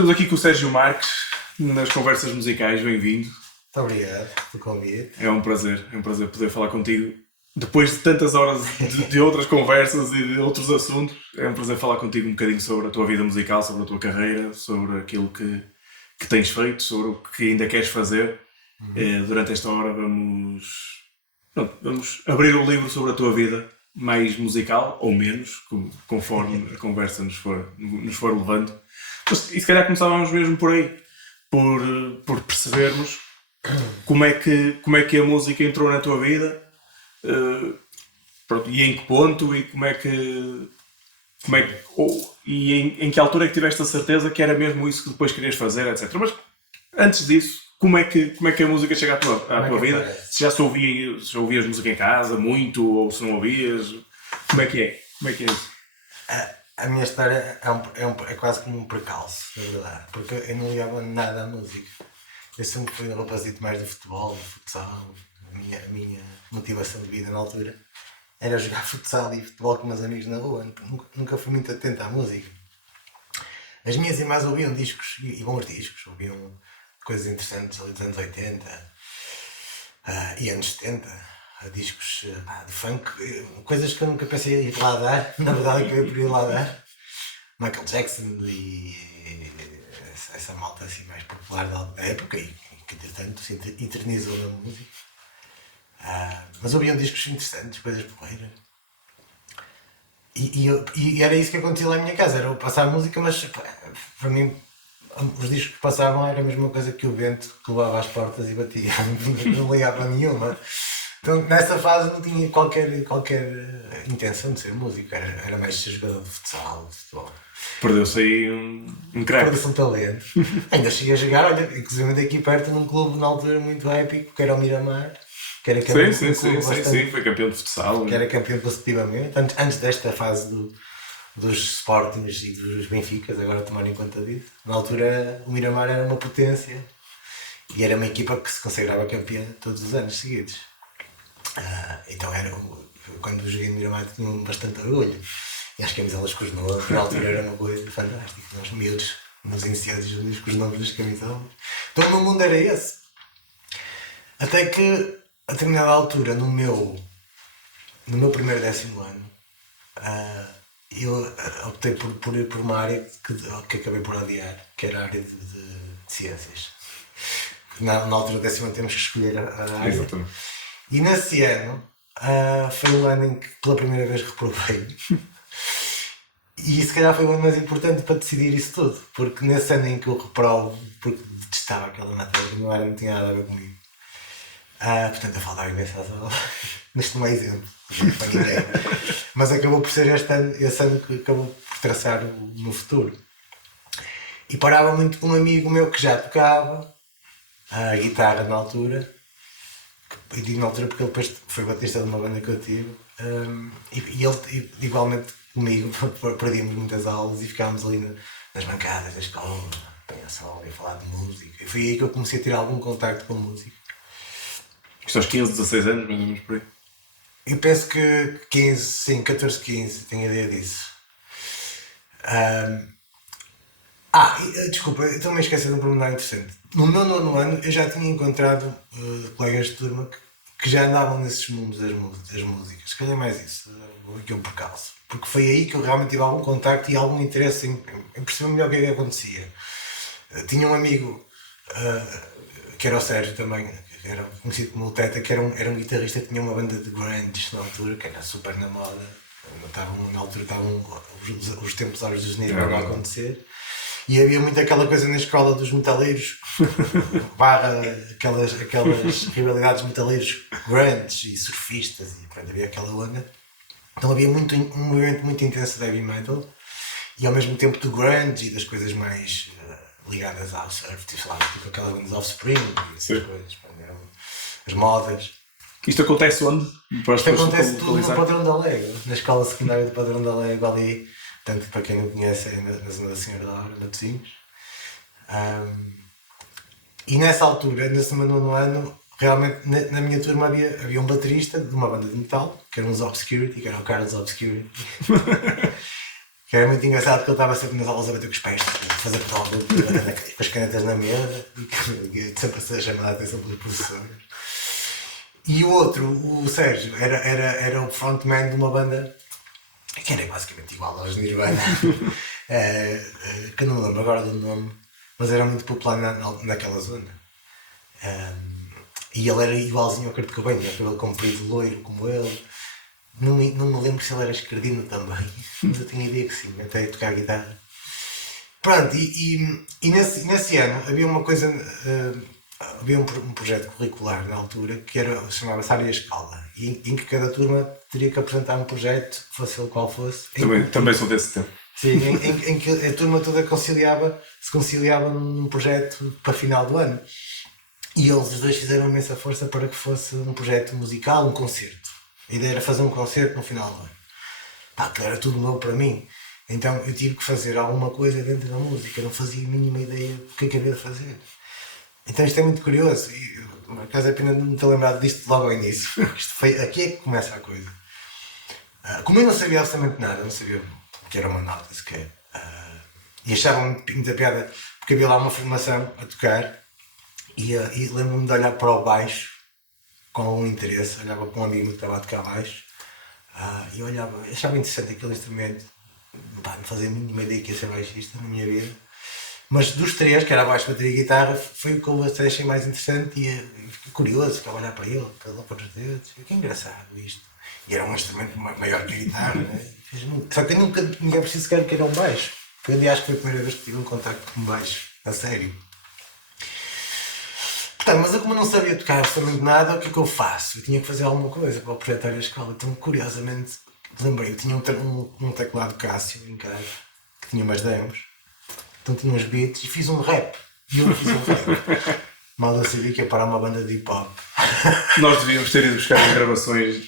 Estamos aqui com o Sérgio Marques, nas conversas musicais, bem-vindo. Muito obrigado pelo convite. É um prazer poder falar contigo. Depois de tantas horas de outras conversas e de outros assuntos, é um prazer falar contigo um bocadinho sobre a tua vida musical, sobre a tua carreira, sobre aquilo que tens feito, sobre o que ainda queres fazer. Durante esta hora vamos abrir o livro sobre a tua vida, mais musical ou menos, conforme a conversa nos for levando. Mas, e se calhar começávamos mesmo por aí, por percebermos como é que a música entrou na tua vida, e em que ponto, e em que altura é que tiveste a certeza que era mesmo isso que depois querias fazer, etc. Mas antes disso, como é que a música chega à tua vida? Parece? Se já ouvias música em casa muito, ou se não ouvias, como é que é? Como é que é isso? A minha história é quase como um percalço, na verdade, porque eu não ligava nada à música. Eu sempre fui um rapazito mais do futebol, do futsal. A minha motivação de vida na altura era jogar futsal e futebol com meus amigos na rua. Nunca fui muito atento à música. As minhas irmãs ouviam discos, e bons discos, ouviam coisas interessantes ali dos anos 80 e anos 70. Discos de funk, coisas que eu nunca pensei em ir lá dar, na verdade que eu ia por ir lá dar. Michael Jackson e essa malta assim mais popular da época e que entretanto se eternizou na música. Mas ouviam discos interessantes, coisas porreiras. E era isso que acontecia lá em minha casa, era eu passar música, mas para mim os discos que passavam era a mesma coisa que o vento que levava às portas e batia, não ligava nenhuma. Então nessa fase não tinha qualquer intenção de ser músico, era mais ser jogador de futsal, de futebol. Perdeu-se aí um craque. Perdeu-se um talento. Ainda cheguei a jogar, olha, inclusive aqui perto num clube na altura muito épico, que era o Miramar, que era campeão Sim, foi campeão de futsal. Que era campeão consecutivamente, antes desta fase dos Sportings e dos Benficas, agora tomarem conta disso. Na altura o Miramar era uma potência e era uma equipa que se consagrava campeã todos os anos seguidos. Então quando joguei no Miramar tinha bastante orgulho. E as camisolas com os nomes, na altura era uma coisa fantástica. Nós miúdos, nos iniciados com os nomes das camisolas. Então o meu mundo era esse. Até que, a determinada altura, no meu primeiro 10º ano, eu optei por ir por uma área que acabei por odiar, que era a área de ciências. Na altura do 10º ano temos que escolher a área. Exatamente. E nesse ano, foi um ano em que pela primeira vez reprovei. E se calhar foi o ano mais importante para decidir isso tudo, porque nesse ano em que eu reprovo, porque detestava aquela matéria, não tinha nada a ver comigo. Portanto, eu faltava imenso às aulas. Neste não é exemplo, para ninguém. Mas acabou por ser esse ano que acabou por traçar o meu futuro. E parava muito com um amigo meu que já tocava a guitarra na altura. Eu digo na altura porque ele depois foi batista de uma banda que eu tive. E ele, igualmente comigo, perdíamos muitas aulas e ficávamos ali nas bancadas da escola, apanhar sol e falar de música. E foi aí que eu comecei a ter algum contacto com música. Isto aos 15, 16 anos, mais ou menos por aí. Eu penso que 14, 15, tenho ideia disso. Desculpa, eu também esqueci de um pormenor interessante. No meu 9º ano eu já tinha encontrado colegas de turma que já andavam nesses mundos das músicas. Se calhar mais isso, aqui um percalço. Porque foi aí que eu realmente tive algum contacto e algum interesse em perceber melhor o que é que acontecia. Tinha um amigo que era o Sérgio também, que era conhecido como o Teta, que era um guitarrista que tinha uma banda de grunge na altura, que era super na moda. Na altura estavam os tempos áureos dos Nirvana a acontecer. E havia muito aquela coisa na escola dos metaleiros, aquelas rivalidades metaleiros grunge e surfistas, e pronto, havia aquela onda. Então havia um movimento muito intenso de heavy metal e ao mesmo tempo do grunge e das coisas mais ligadas ao surf, tipo aquela banda de Offspring e essas coisas, eram as modas. Isto acontece onde? Isto acontece tudo no Padrão da Légua, na escola secundária do Padrão da Légua ali, tanto para quem não conhece é na zona da Senhora da Hora, Matosinhos. E nessa altura, nesse meu 9º ano, realmente na minha turma havia um baterista de uma banda de metal, que era uns Obscurity, que era o Carlos Obscurity. Que era muito engraçado que ele estava sempre nas aulas a bater com os pés, a fazer pedal duplo, com as canetas na mesa, e sempre a ser chamado a atenção pelos professores. E o outro, o Sérgio, era o frontman de uma banda que era basicamente igual aos Nirvana, que eu não me lembro agora do nome, mas era muito popular naquela zona. E ele era igualzinho ao Kurt Cobain, tinha cabelo comprido, loiro como ele. Não me lembro se ele era esquerdino também, mas eu tinha ideia que sim, até ia tocar guitarra. Pronto, e nesse ano havia uma coisa, havia um projeto curricular na altura que chamava-se Área Escala, em que cada turma teria que apresentar um projeto, fosse ele qual fosse. Também sou desse tempo. Sim, em que a turma toda se conciliava num projeto para final do ano. E eles os dois fizeram imensa força para que fosse um projeto musical, um concerto. A ideia era fazer um concerto no final do ano. Aquilo era tudo novo para mim. Então eu tive que fazer alguma coisa dentro da música. Eu não fazia a mínima ideia do que havia de fazer. Então isto é muito curioso. E, por acaso é pena não ter lembrado disto logo ao início. Aqui é que começa a coisa. Como eu não sabia absolutamente nada, não sabia o que era uma nota sequer. E achava muita piada, porque havia lá uma formação a tocar. E lembro-me de olhar para o baixo com algum interesse, olhava para um amigo que estava a tocar baixo e olhava, achava interessante aquele instrumento. Não fazia a mínima ideia que ia ser baixista na minha vida, mas dos três, que era baixo, bateria e guitarra, foi o que eu achei mais interessante e fiquei curioso, ficava a olhar para ele, para os dedos, que engraçado isto. E era um instrumento maior que a guitarra, né? Só que eu nunca ninguém preciso sequer que era um baixo. Foi ali, acho que foi a primeira vez que tive um contacto com um baixo, a sério. Portanto, mas eu como não sabia tocar absolutamente nada, o que é que eu faço? Eu tinha que fazer alguma coisa para o projeto da escola. Então, curiosamente, lembrei, eu tinha um teclado Cássio em casa, que tinha umas demos, então tinha uns beats e fiz um rap. E eu fiz um rap. Mal eu sabia que ia parar uma banda de hip hop. Nós devíamos ter ido buscar as gravações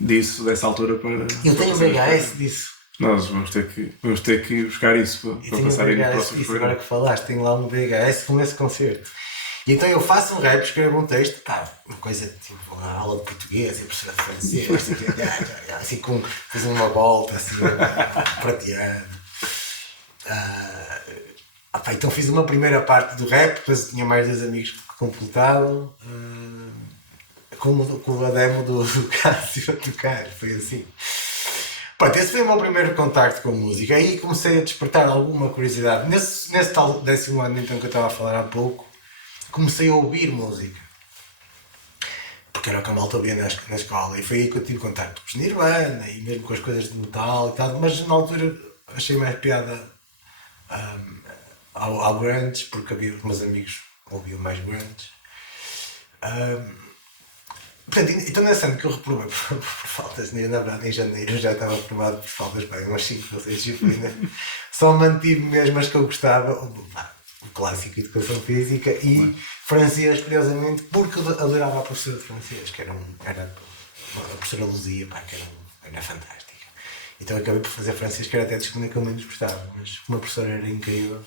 dessa altura para... Eu tenho um VHS disso. Nós vamos ter que ir buscar isso para passar aí no próximo programa. Agora que falaste, tenho lá um VHS com esse concerto. E então eu faço um rap, escrevo um texto, uma coisa tipo uma aula de português e professora de francês, assim fiz uma volta, assim, prateado. Então fiz uma primeira parte do rap, depois tinha mais 2 amigos que completavam, com a demo do Cássio a tocar, foi assim. Pronto, esse foi o meu primeiro contacto com a música, aí comecei a despertar alguma curiosidade. Nesse tal 10º ano então que eu estava a falar há pouco, comecei a ouvir música, porque era o que a malta ouvia na escola, e foi aí que eu tive contacto com os Nirvana e mesmo com as coisas de metal e tal, mas na altura achei mais piada ao grunge, porque havia os meus amigos ouviam mais grunge. Portanto, então nesse ano que eu reprovei por faltas, na verdade em janeiro eu já estava reprovado por faltas, umas 5 ou 6 disciplinas, só mantive mesmo as que eu gostava, o clássico Educação Física e francês, curiosamente, porque adorava a professora de francês, que era a professora Luzia, que era fantástica. Então acabei por fazer francês, que era até a disciplina que eu menos gostava, mas como a professora era incrível,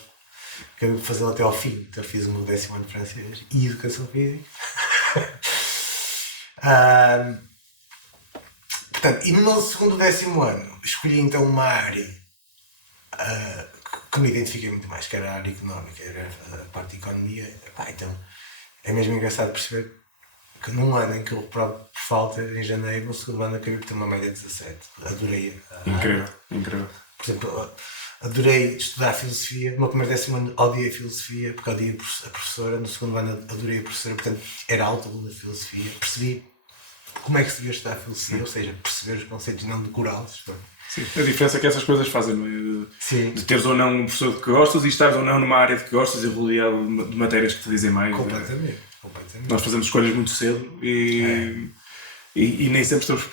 acabei por fazê-la até ao fim. Então fiz o meu 10º ano de francês e Educação Física. Portanto, e no meu segundo 10º ano escolhi então uma área que me identifiquei muito mais, que era a área económica, era a parte de economia. Então é mesmo engraçado perceber que num ano em que eu reprovo por falta, em janeiro, no segundo ano acabei por ter uma média de 17. Adorei. Incrível. Por exemplo, adorei estudar filosofia. No meu primeiro 10º ano odiei filosofia, porque odiei a professora. No segundo ano adorei a professora, portanto era alta aluna de filosofia. Percebi como é que se devia estudar filosofia, ou seja, perceber os conceitos, não decorá-los. Sim, a diferença é que essas coisas fazem, de teres ou não um professor de que gostas e estares ou não numa área de que gostas e rodeado de matérias que te dizem mais. Completamente. Nós fazemos escolhas muito cedo e nem sempre estamos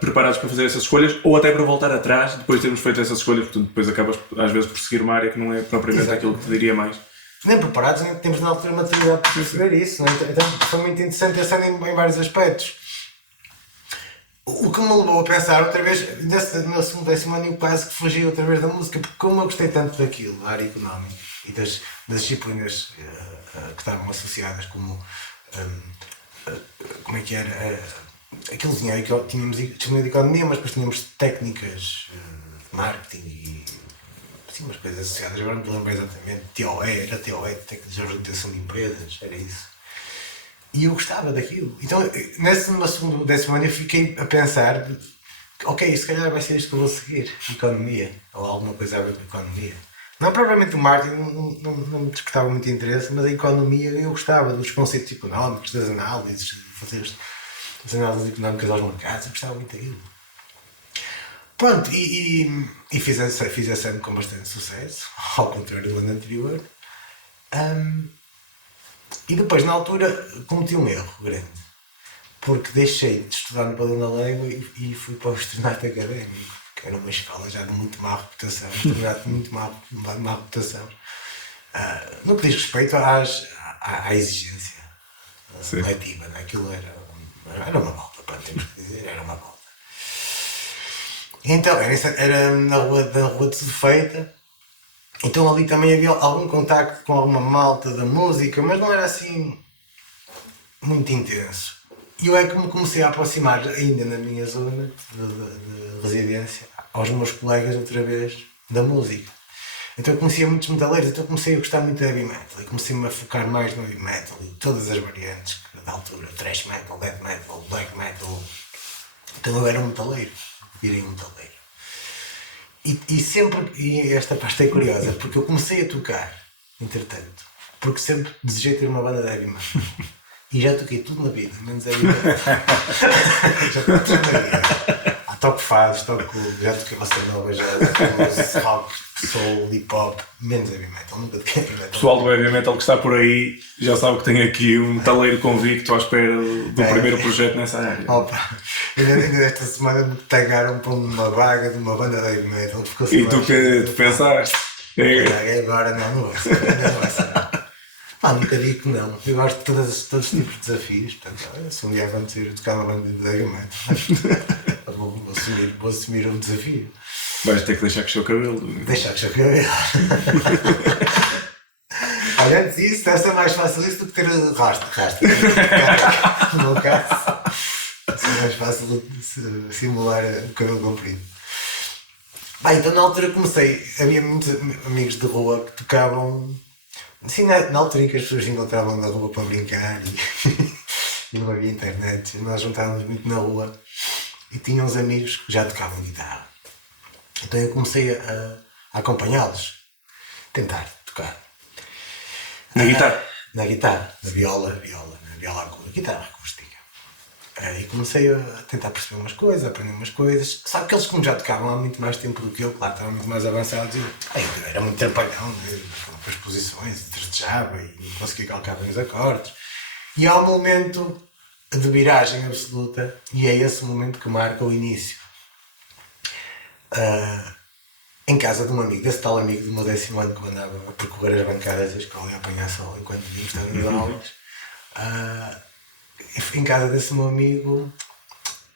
preparados para fazer essas escolhas ou até para voltar atrás depois de termos feito essas escolhas, portanto depois acabas às vezes por seguir uma área que não é propriamente aquilo que te diria mais. Nem preparados, nem temos na altura maturidade para perceber isso. Então foi muito interessante esse ano em vários aspectos. O que me levou a pensar outra vez, no meu segundo 10º ano, eu quase que fugi outra vez da música, porque como eu gostei tanto daquilo, da área económica e das disciplinas que estavam associadas, como é que era, aquilo tínhamos disciplina de economia, mas depois tínhamos técnicas marketing e assim, umas coisas associadas, agora não me lembro exatamente, TOE, era TOE, Técnicas de Organização de Empresas, era isso. E eu gostava daquilo. Então, nesse meu segundo, 10º ano, eu fiquei a pensar, ok, se calhar vai ser isto que eu vou seguir, economia, ou alguma coisa a ver com economia. Não propriamente o marketing, não me despertava muito interesse, mas a economia eu gostava dos conceitos económicos, das análises, de fazer as análises económicas aos mercados, eu gostava muito daquilo. Pronto, e fiz esse ano com bastante sucesso, ao contrário do ano anterior. E depois, na altura, cometi um erro grande, porque deixei de estudar no Padrão da Légua e fui para o externato académico, que era uma escola já de muito má reputação, um externato de muito má reputação, no que diz respeito à exigência letiva, né? Aquilo era uma volta, temos que dizer, era uma volta. Então, era na rua de Sefeita. Então ali também havia algum contacto com alguma malta da música, mas não era assim muito intenso. E eu é que me comecei a aproximar, ainda na minha zona de residência, aos meus colegas outra vez da música. Então eu conhecia muitos metaleiros, então eu comecei a gostar muito de heavy metal e comecei-me a focar mais no heavy metal e todas as variantes da altura, thrash metal, death metal, black metal. Então eu era um metaleiro, virei um metaleiro. E esta parte é curiosa, porque eu comecei a tocar, entretanto, porque sempre desejei ter uma banda de heavy metal. E já toquei tudo na vida, menos heavy metal. Já toquei tudo na vida. Toco fados, já toquei bossa nova, já toquei rock, soul, hip hop, menos heavy metal, nunca toquei heavy metal. O pessoal do heavy metal que está por aí já sabe que tem aqui um metaleiro convicto à espera do primeiro projeto nessa área. Opa, ainda esta semana me tagaram para uma vaga de uma banda de heavy metal. E tu pensaste? Agora não vai ser, ainda não vai ser. Nunca digo que não. Eu gosto de todos os tipos de desafios. Portanto, se um dia acontecer eu tocar uma banda de heavy metal, vou assumir um desafio. Vais ter que deixar crescer o cabelo. Deixar crescer o cabelo. Olha, antes disso, deve ser mais fácil isso do que ter rastro. No meu caso, deve ser mais fácil simular o cabelo comprido. Então na altura comecei, havia muitos amigos de rua que tocavam, assim, na altura em que as pessoas se encontravam na rua para brincar e não havia internet, nós juntávamos muito na rua e tinha uns amigos que já tocavam guitarra. Então eu comecei a acompanhá-los, tentar tocar. Na guitarra? Na guitarra, na viola acústica, guitarra acústica. E comecei a tentar perceber umas coisas, aprender umas coisas. Só que eles, como já tocavam há muito mais tempo do que eu, claro, estavam muito mais avançados, eu era muito trapalhão, com as posições, e trastejava e não conseguia calcar bem os acordes. E há um momento de viragem absoluta, e é esse momento que marca o início. Em casa de um amigo, desse tal amigo do meu 10º ano, que eu andava a percorrer as bancadas da escola e a apanhar sol enquanto íamos estar nas aulas. Em casa desse meu amigo,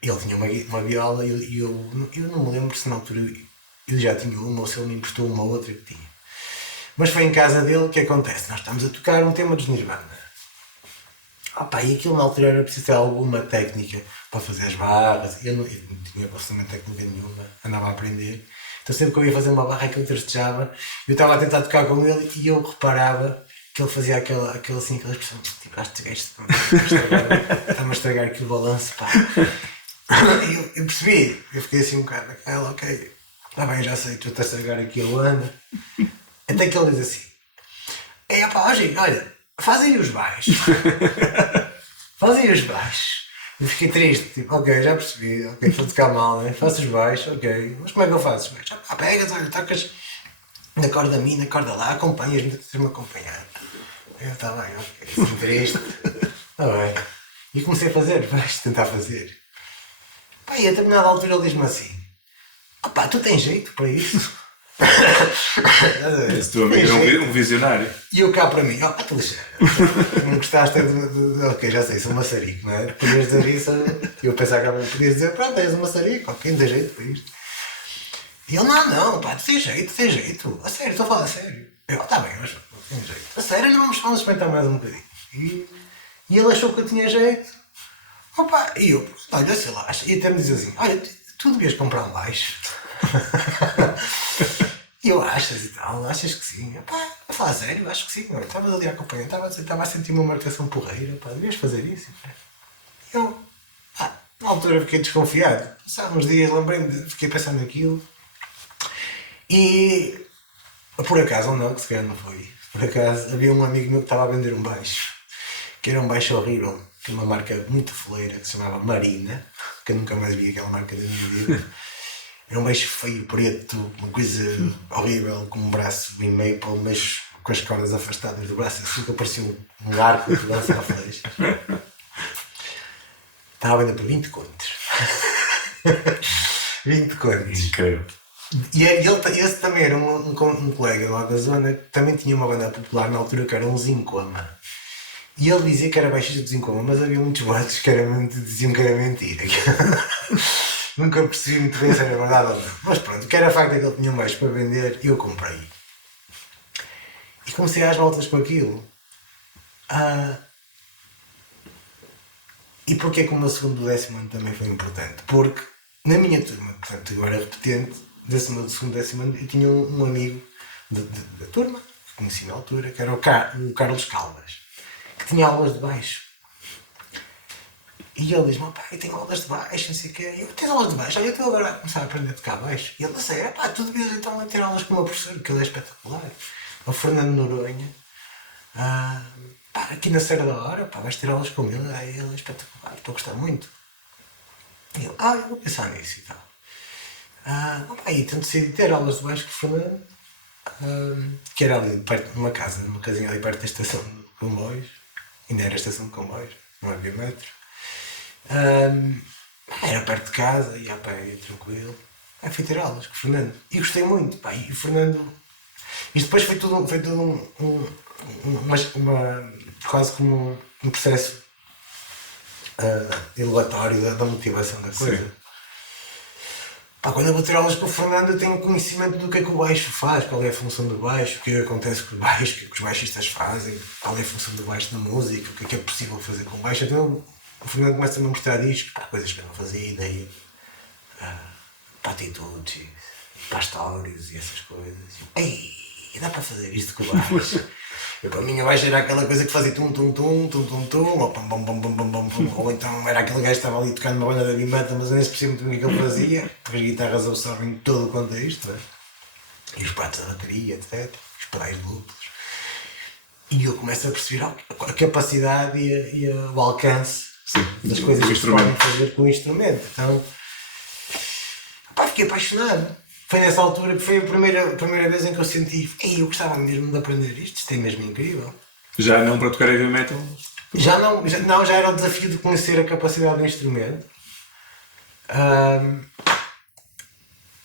ele tinha uma viola e eu não me lembro se na altura eu já tinha uma ou se ele me emprestou uma outra que tinha. Mas foi em casa dele que acontece, nós estamos a tocar um tema dos Nirvana. E aquilo na altura era preciso ter alguma técnica para fazer as barras, eu não tinha absolutamente técnica nenhuma, andava a aprender. Então sempre que eu ia fazer uma barra que eu trastejava, eu estava a tentar tocar com ele e eu reparava que ele fazia aquela expressão, tipo, está-me a estragar aqui o balanço, pá. Eu percebi, eu fiquei assim um bocado naquela, ok, está bem, já sei, tu estás a estragar aqui a banda. Até que ele diz assim, olha, fazem os baixos. Fazem os baixos. Eu fiquei triste, tipo, ok, já percebi, ok, estou a tocar mal, né? Faço os baixos, ok, mas como é que eu faço os baixos? Pegas, olha, tocas na corda a mim, na corda lá, acompanhas-me, tens-me a acompanhar. Eu, está bem, ok, assim triste, está bem. E comecei a fazer os baixos, tentar fazer. E a determinada altura ele diz-me assim, tu tens jeito para isso? Esse teu amigo era um visionário. E eu cá para mim, tu lixeira, não gostaste ok, já sei, sou maçarico, não é? Podias dizer isso, eu pensava que podias dizer, pronto, és um maçarico, ok, não tem jeito para isto. E ele, não, tu tens jeito, a sério, estou a falar a sério. Eu, está bem, mas tem jeito. A sério, não vamos experimentar mais um bocadinho. E ele achou que eu tinha jeito. E eu, olha, sei lá, e até me dizia assim, olha, tu devias comprar um baixo. achas e tal? Achas que sim? Pá, a falar sério, acho que sim. Estavas ali a acompanhar, estava a sentir uma marcação porreira, pá, devias fazer isso. Eu, na altura fiquei desconfiado. Passaram uns dias, lembrei-me, fiquei pensando naquilo. E, por acaso, ou não, que se calhar não foi, por acaso, havia um amigo meu que estava a vender um baixo, que era um baixo horrível, que uma marca muito foleira, que se chamava Marina, que eu nunca mais vi aquela marca da minha vida. Era um baixo feio, preto, uma coisa horrível, com um braço em maple, mas com as cordas afastadas do braço, assim que parecia um arco de lançar flechas. Estava a vender por 20 contos. 20 contos. Incrível. E esse também era um colega lá da zona que também tinha uma banda popular na altura que era um Zincoma. E ele dizia que era baixista de Zincoma, mas havia muitos boatos que diziam que era mentira. Nunca percebi muito bem se era verdade ou não. Mas pronto, o que era facto é que ele tinha um baixo para vender e eu comprei. E comecei às voltas com aquilo. E porquê que o meu segundo décimo ano também foi importante? Porque na minha turma, portanto eu era repetente, desse meu segundo décimo ano, eu tinha um amigo da turma, que conheci na altura, que era o Carlos Caldas, que tinha aulas de baixo. E ele diz-me, pá, eu tenho aulas de baixo, não sei o quê. E eu, tens aulas de baixo? Olha, eu estou agora a começar a aprender a tocar baixo. E ele, não sei, pá, tu devias então ter aulas com o meu professor, que ele é espetacular. O Fernando Noronha. Pá, aqui na Serra da Hora, pá, vais ter aulas com ele. Ele é espetacular, estou a gostar muito. E ele, eu vou pensar nisso e tal. E então decidi ter aulas de baixo com o Fernando, que era ali perto de uma casa, numa casinha ali perto da estação de comboios. Ainda era a estação de comboios, não havia metro. Era perto de casa, ia a pé, tranquilo. Fui ter aulas com o Fernando e gostei muito. Pá, e o Fernando. Isto depois foi tudo quase como um processo elevatório da motivação da coisa. Pá, quando eu vou ter aulas com o Fernando, eu tenho conhecimento do que é que o baixo faz, qual é a função do baixo, o que é que acontece com o baixo, o que é que os baixistas fazem, qual é a função do baixo na música, o que é possível fazer com o baixo. Então o Fernando começa a me mostrar discos, pá, coisas que eu não fazia ideia, para atitudes, para histórias e essas coisas. Ei, dá para fazer isto com o baixo? Eu, para mim, a baixo era aquela coisa que fazia tum-tum-tum, ou pam-pam-pam-pam-pam-pam, ou então era aquele gajo que estava ali tocando uma banda da bimanta, mas eu nem se percebia muito bem o que ele fazia, porque as guitarras absorvem todo o contexto, né? E os pratos da bateria, etc., os pedais duplos. E eu começo a perceber a capacidade e o alcance das coisas que se podem fazer com o instrumento. Então, pá, fiquei apaixonado. Foi nessa altura que foi a primeira vez em que eu senti, eu gostava mesmo de aprender isto é mesmo incrível. Já não para tocar heavy metal? Já era o desafio de conhecer a capacidade do instrumento.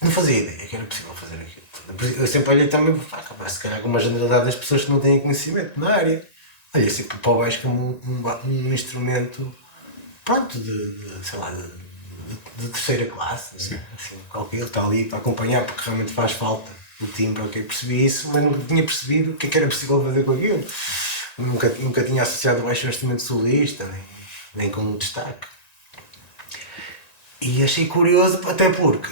Não fazia ideia que era possível fazer aquilo. Eu sempre olhei também, se calhar com uma generalidade das pessoas que não têm conhecimento na área. Olhei sempre para o baixo como um instrumento, pronto, de terceira classe, né? Assim, qualquer ele está ali para acompanhar porque realmente faz falta o timbre, percebi isso, mas nunca tinha percebido o que é que era possível fazer com aquilo. Nunca tinha associado o baixo a um instrumento solista, nem como destaque. E achei curioso, até porque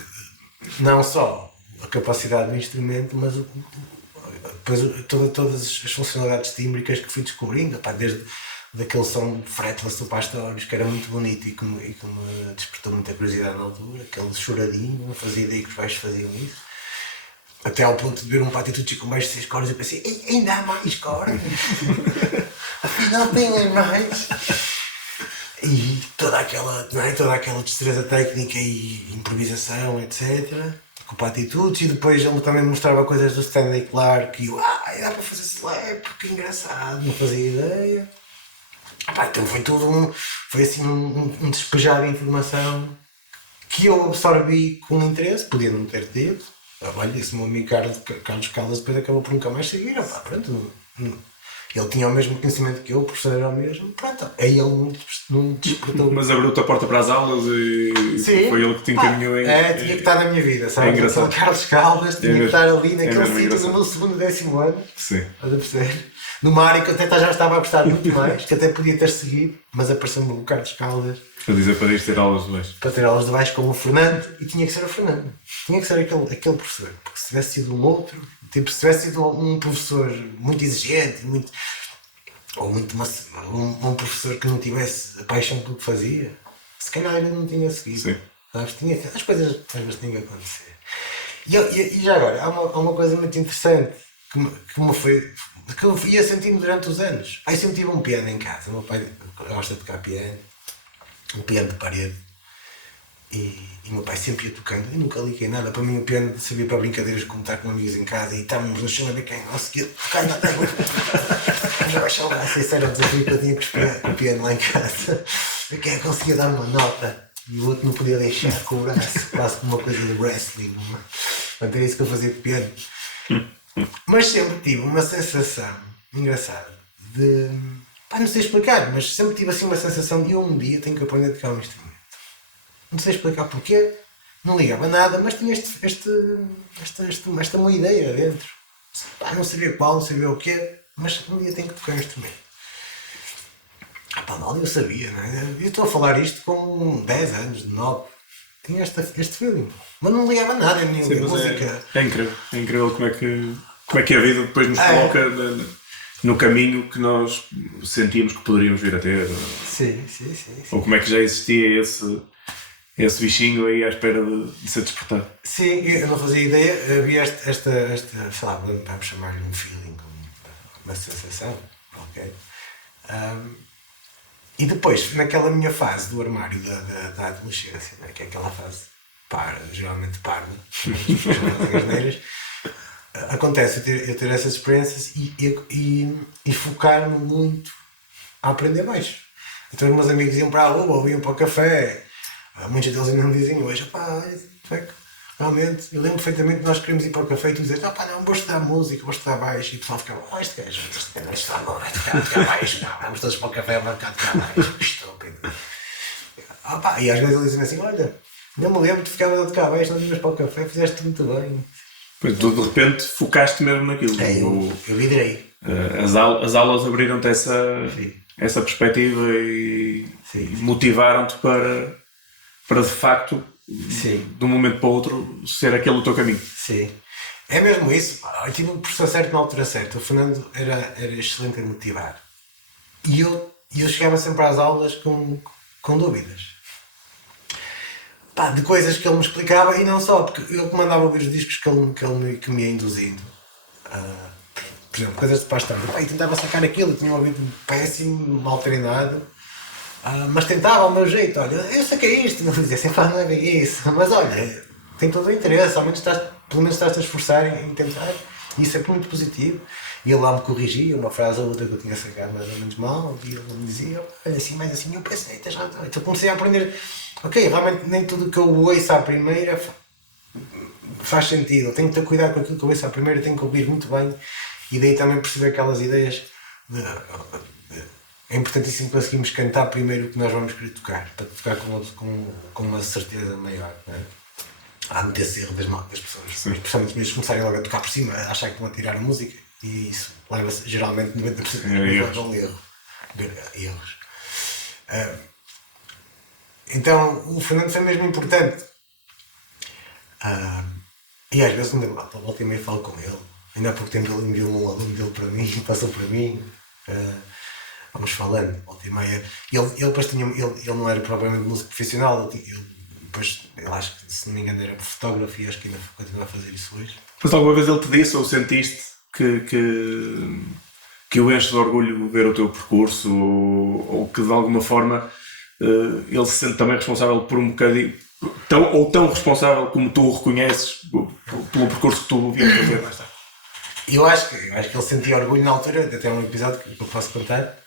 não só a capacidade do instrumento, mas depois todas as funcionalidades tímbricas que fui descobrindo, desde daquele som fretless do Pastorius, que era muito bonito e que me despertou muita curiosidade na altura, aquele choradinho, não fazia ideia que os baixos faziam isso, até ao ponto de ver um Patitucci com baixo de 6 cordas e pensei, ainda há mais cordas? Afinal tem mais! E toda aquela destreza técnica e improvisação, etc., com o Patitucci, e depois ele também mostrava coisas do Stanley Clarke, e eu, dá para fazer slap, que engraçado, não fazia ideia. Então foi assim um despejar de informação que eu absorvi com interesse, podia não ter tido. Olha, esse meu amigo Carlos Caldas depois acabou por nunca mais seguir. Pronto, ele tinha o mesmo conhecimento que eu, o professor era o mesmo. Pronto, aí ele não despertou. Mas abriu-te a porta para as aulas e sim, foi ele que te encaminhou em. Tinha que estar na minha vida, sabe? Engraçado. Aquele Carlos Caldas tinha que estar ali naquele sítio engraçado. no meu segundo décimo ano. Sim. Estás a perceber? Numa área que eu até já estava a gostar muito mais, que até podia ter seguido. mas apareceu-me o Carlos Caldas A dizer para isto ter aulas de baixo. para ter aulas de baixo como o Fernando, e tinha que ser o Fernando. Tinha que ser aquele professor. Porque se tivesse sido um outro, tipo, se tivesse sido um professor muito exigente, um professor que não tivesse a paixão pelo que fazia, se calhar ele não tinha seguido. Sim. Sabes? As coisas às vezes tinham que acontecer. E já agora, há uma coisa muito interessante que eu ia sentindo durante os anos. Eu sempre tive um piano em casa. O meu pai gosta de tocar piano, um piano de parede. E o meu pai sempre ia tocando. Eu nunca liguei nada. Para mim, o piano servia para brincadeiras, como estar com amigos em casa e estávamos no chão a ver quem conseguia tocar na tecla. Mas eu achava que esse era o desafio que eu tinha que esperar com o piano lá em casa. Ver quem conseguia dar uma nota e o outro não podia deixar com o braço, quase como uma coisa de wrestling. Portanto, era isso que eu fazia com o piano. Mas sempre tive uma sensação engraçada de. Pá, não sei explicar, mas sempre tive assim uma sensação de eu um dia tenho que aprender a tocar um instrumento. Não sei explicar porquê, não ligava nada, mas tinha esta uma ideia dentro. Pá, não sabia qual, não sabia o quê, mas um dia tenho que tocar um instrumento. Pá, mal eu sabia, não é? Eu estou a falar isto com 10 anos, 9. Tinha este feeling, mas não ligava nada em nenhuma música. É incrível como é que a vida depois nos coloca no caminho que nós sentíamos que poderíamos vir a ter. Sim. Ou como é que já existia esse bichinho aí à espera de ser despertado. Sim, eu não fazia ideia. Havia esta sei lá, vamos chamar-lhe um feeling, uma sensação, ok? E depois, naquela minha fase do armário da adolescência, né, que é aquela fase geralmente parda, acontece eu ter essas experiências e focar-me muito a aprender mais. Então os meus amigos iam para a rua ou iam para o café. Muitos deles ainda me dizem hoje, pá, realmente, eu lembro perfeitamente que nós queríamos ir para o café e tu dizes, pá, não, vou estudar música, vou estudar baixo, e o pessoal ficava, este gajo vai estudar agora, vai tocar baixo, não, vamos todos para o café, vai tocar baixo, estúpido. E às vezes eles dizem assim, olha, não me lembro, tu ficavas a tocar baixo, nós íamos para o café, fizeste muito bem. Pois tu de repente focaste mesmo naquilo. Eu liderei. As aulas abriram-te essa perspectiva e motivaram-te para de facto, de um momento para o outro, ser aquele o teu caminho. Sim. É mesmo isso. Eu tive um professor certo na altura certa. O Fernando era excelente em motivar. E eu chegava sempre às aulas com dúvidas. De coisas que ele me explicava e não só, porque ele que mandava ouvir os discos que me ia induzindo. Por exemplo, coisas de pastor. Eu tentava sacar aquilo, tinha um ouvido péssimo, mal treinado. Mas tentava ao meu jeito, olha, eu saquei isto, não dizia assim, não é bem isso, mas olha, tem todo o interesse, pelo menos estás a esforçar em tentar, e isso é muito positivo. E ele lá me corrigia, uma frase ou outra que eu tinha sacado mais ou menos mal, e ele me dizia, olha assim, mais assim, eu pensei, tens razão. Então comecei a aprender, ok, realmente nem tudo que eu ouço à primeira faz sentido, eu tenho que ter cuidado com aquilo que eu ouço à primeira, tenho que ouvir muito bem, e daí também perceber aquelas ideias é importantíssimo conseguirmos cantar primeiro o que nós vamos querer tocar, para tocar com uma certeza maior. Não é? Há muito esse erro das pessoas, especialmente mesmo começarem logo a tocar por cima, a achar que vão tirar a música, e isso leva-se geralmente 90% a um erros. Então o Fernando foi mesmo importante. E às vezes volta e meia falo com ele. Ainda há pouco tempo ele enviou um aluno dele para mim, passou para mim. Vamos falando, volta e meia. Ele depois ele não era propriamente músico profissional, ele acho que, se não me engano, era fotógrafo e acho que ainda continua a fazer isso hoje. Mas alguma vez ele te disse ou sentiste que o enche de orgulho ver o teu percurso ou que de alguma forma ele se sente também responsável por um bocadinho, tão responsável como tu o reconheces pelo percurso que tu vieste a ter mais tarde? Eu acho que ele sentia orgulho na altura, até um episódio que eu posso contar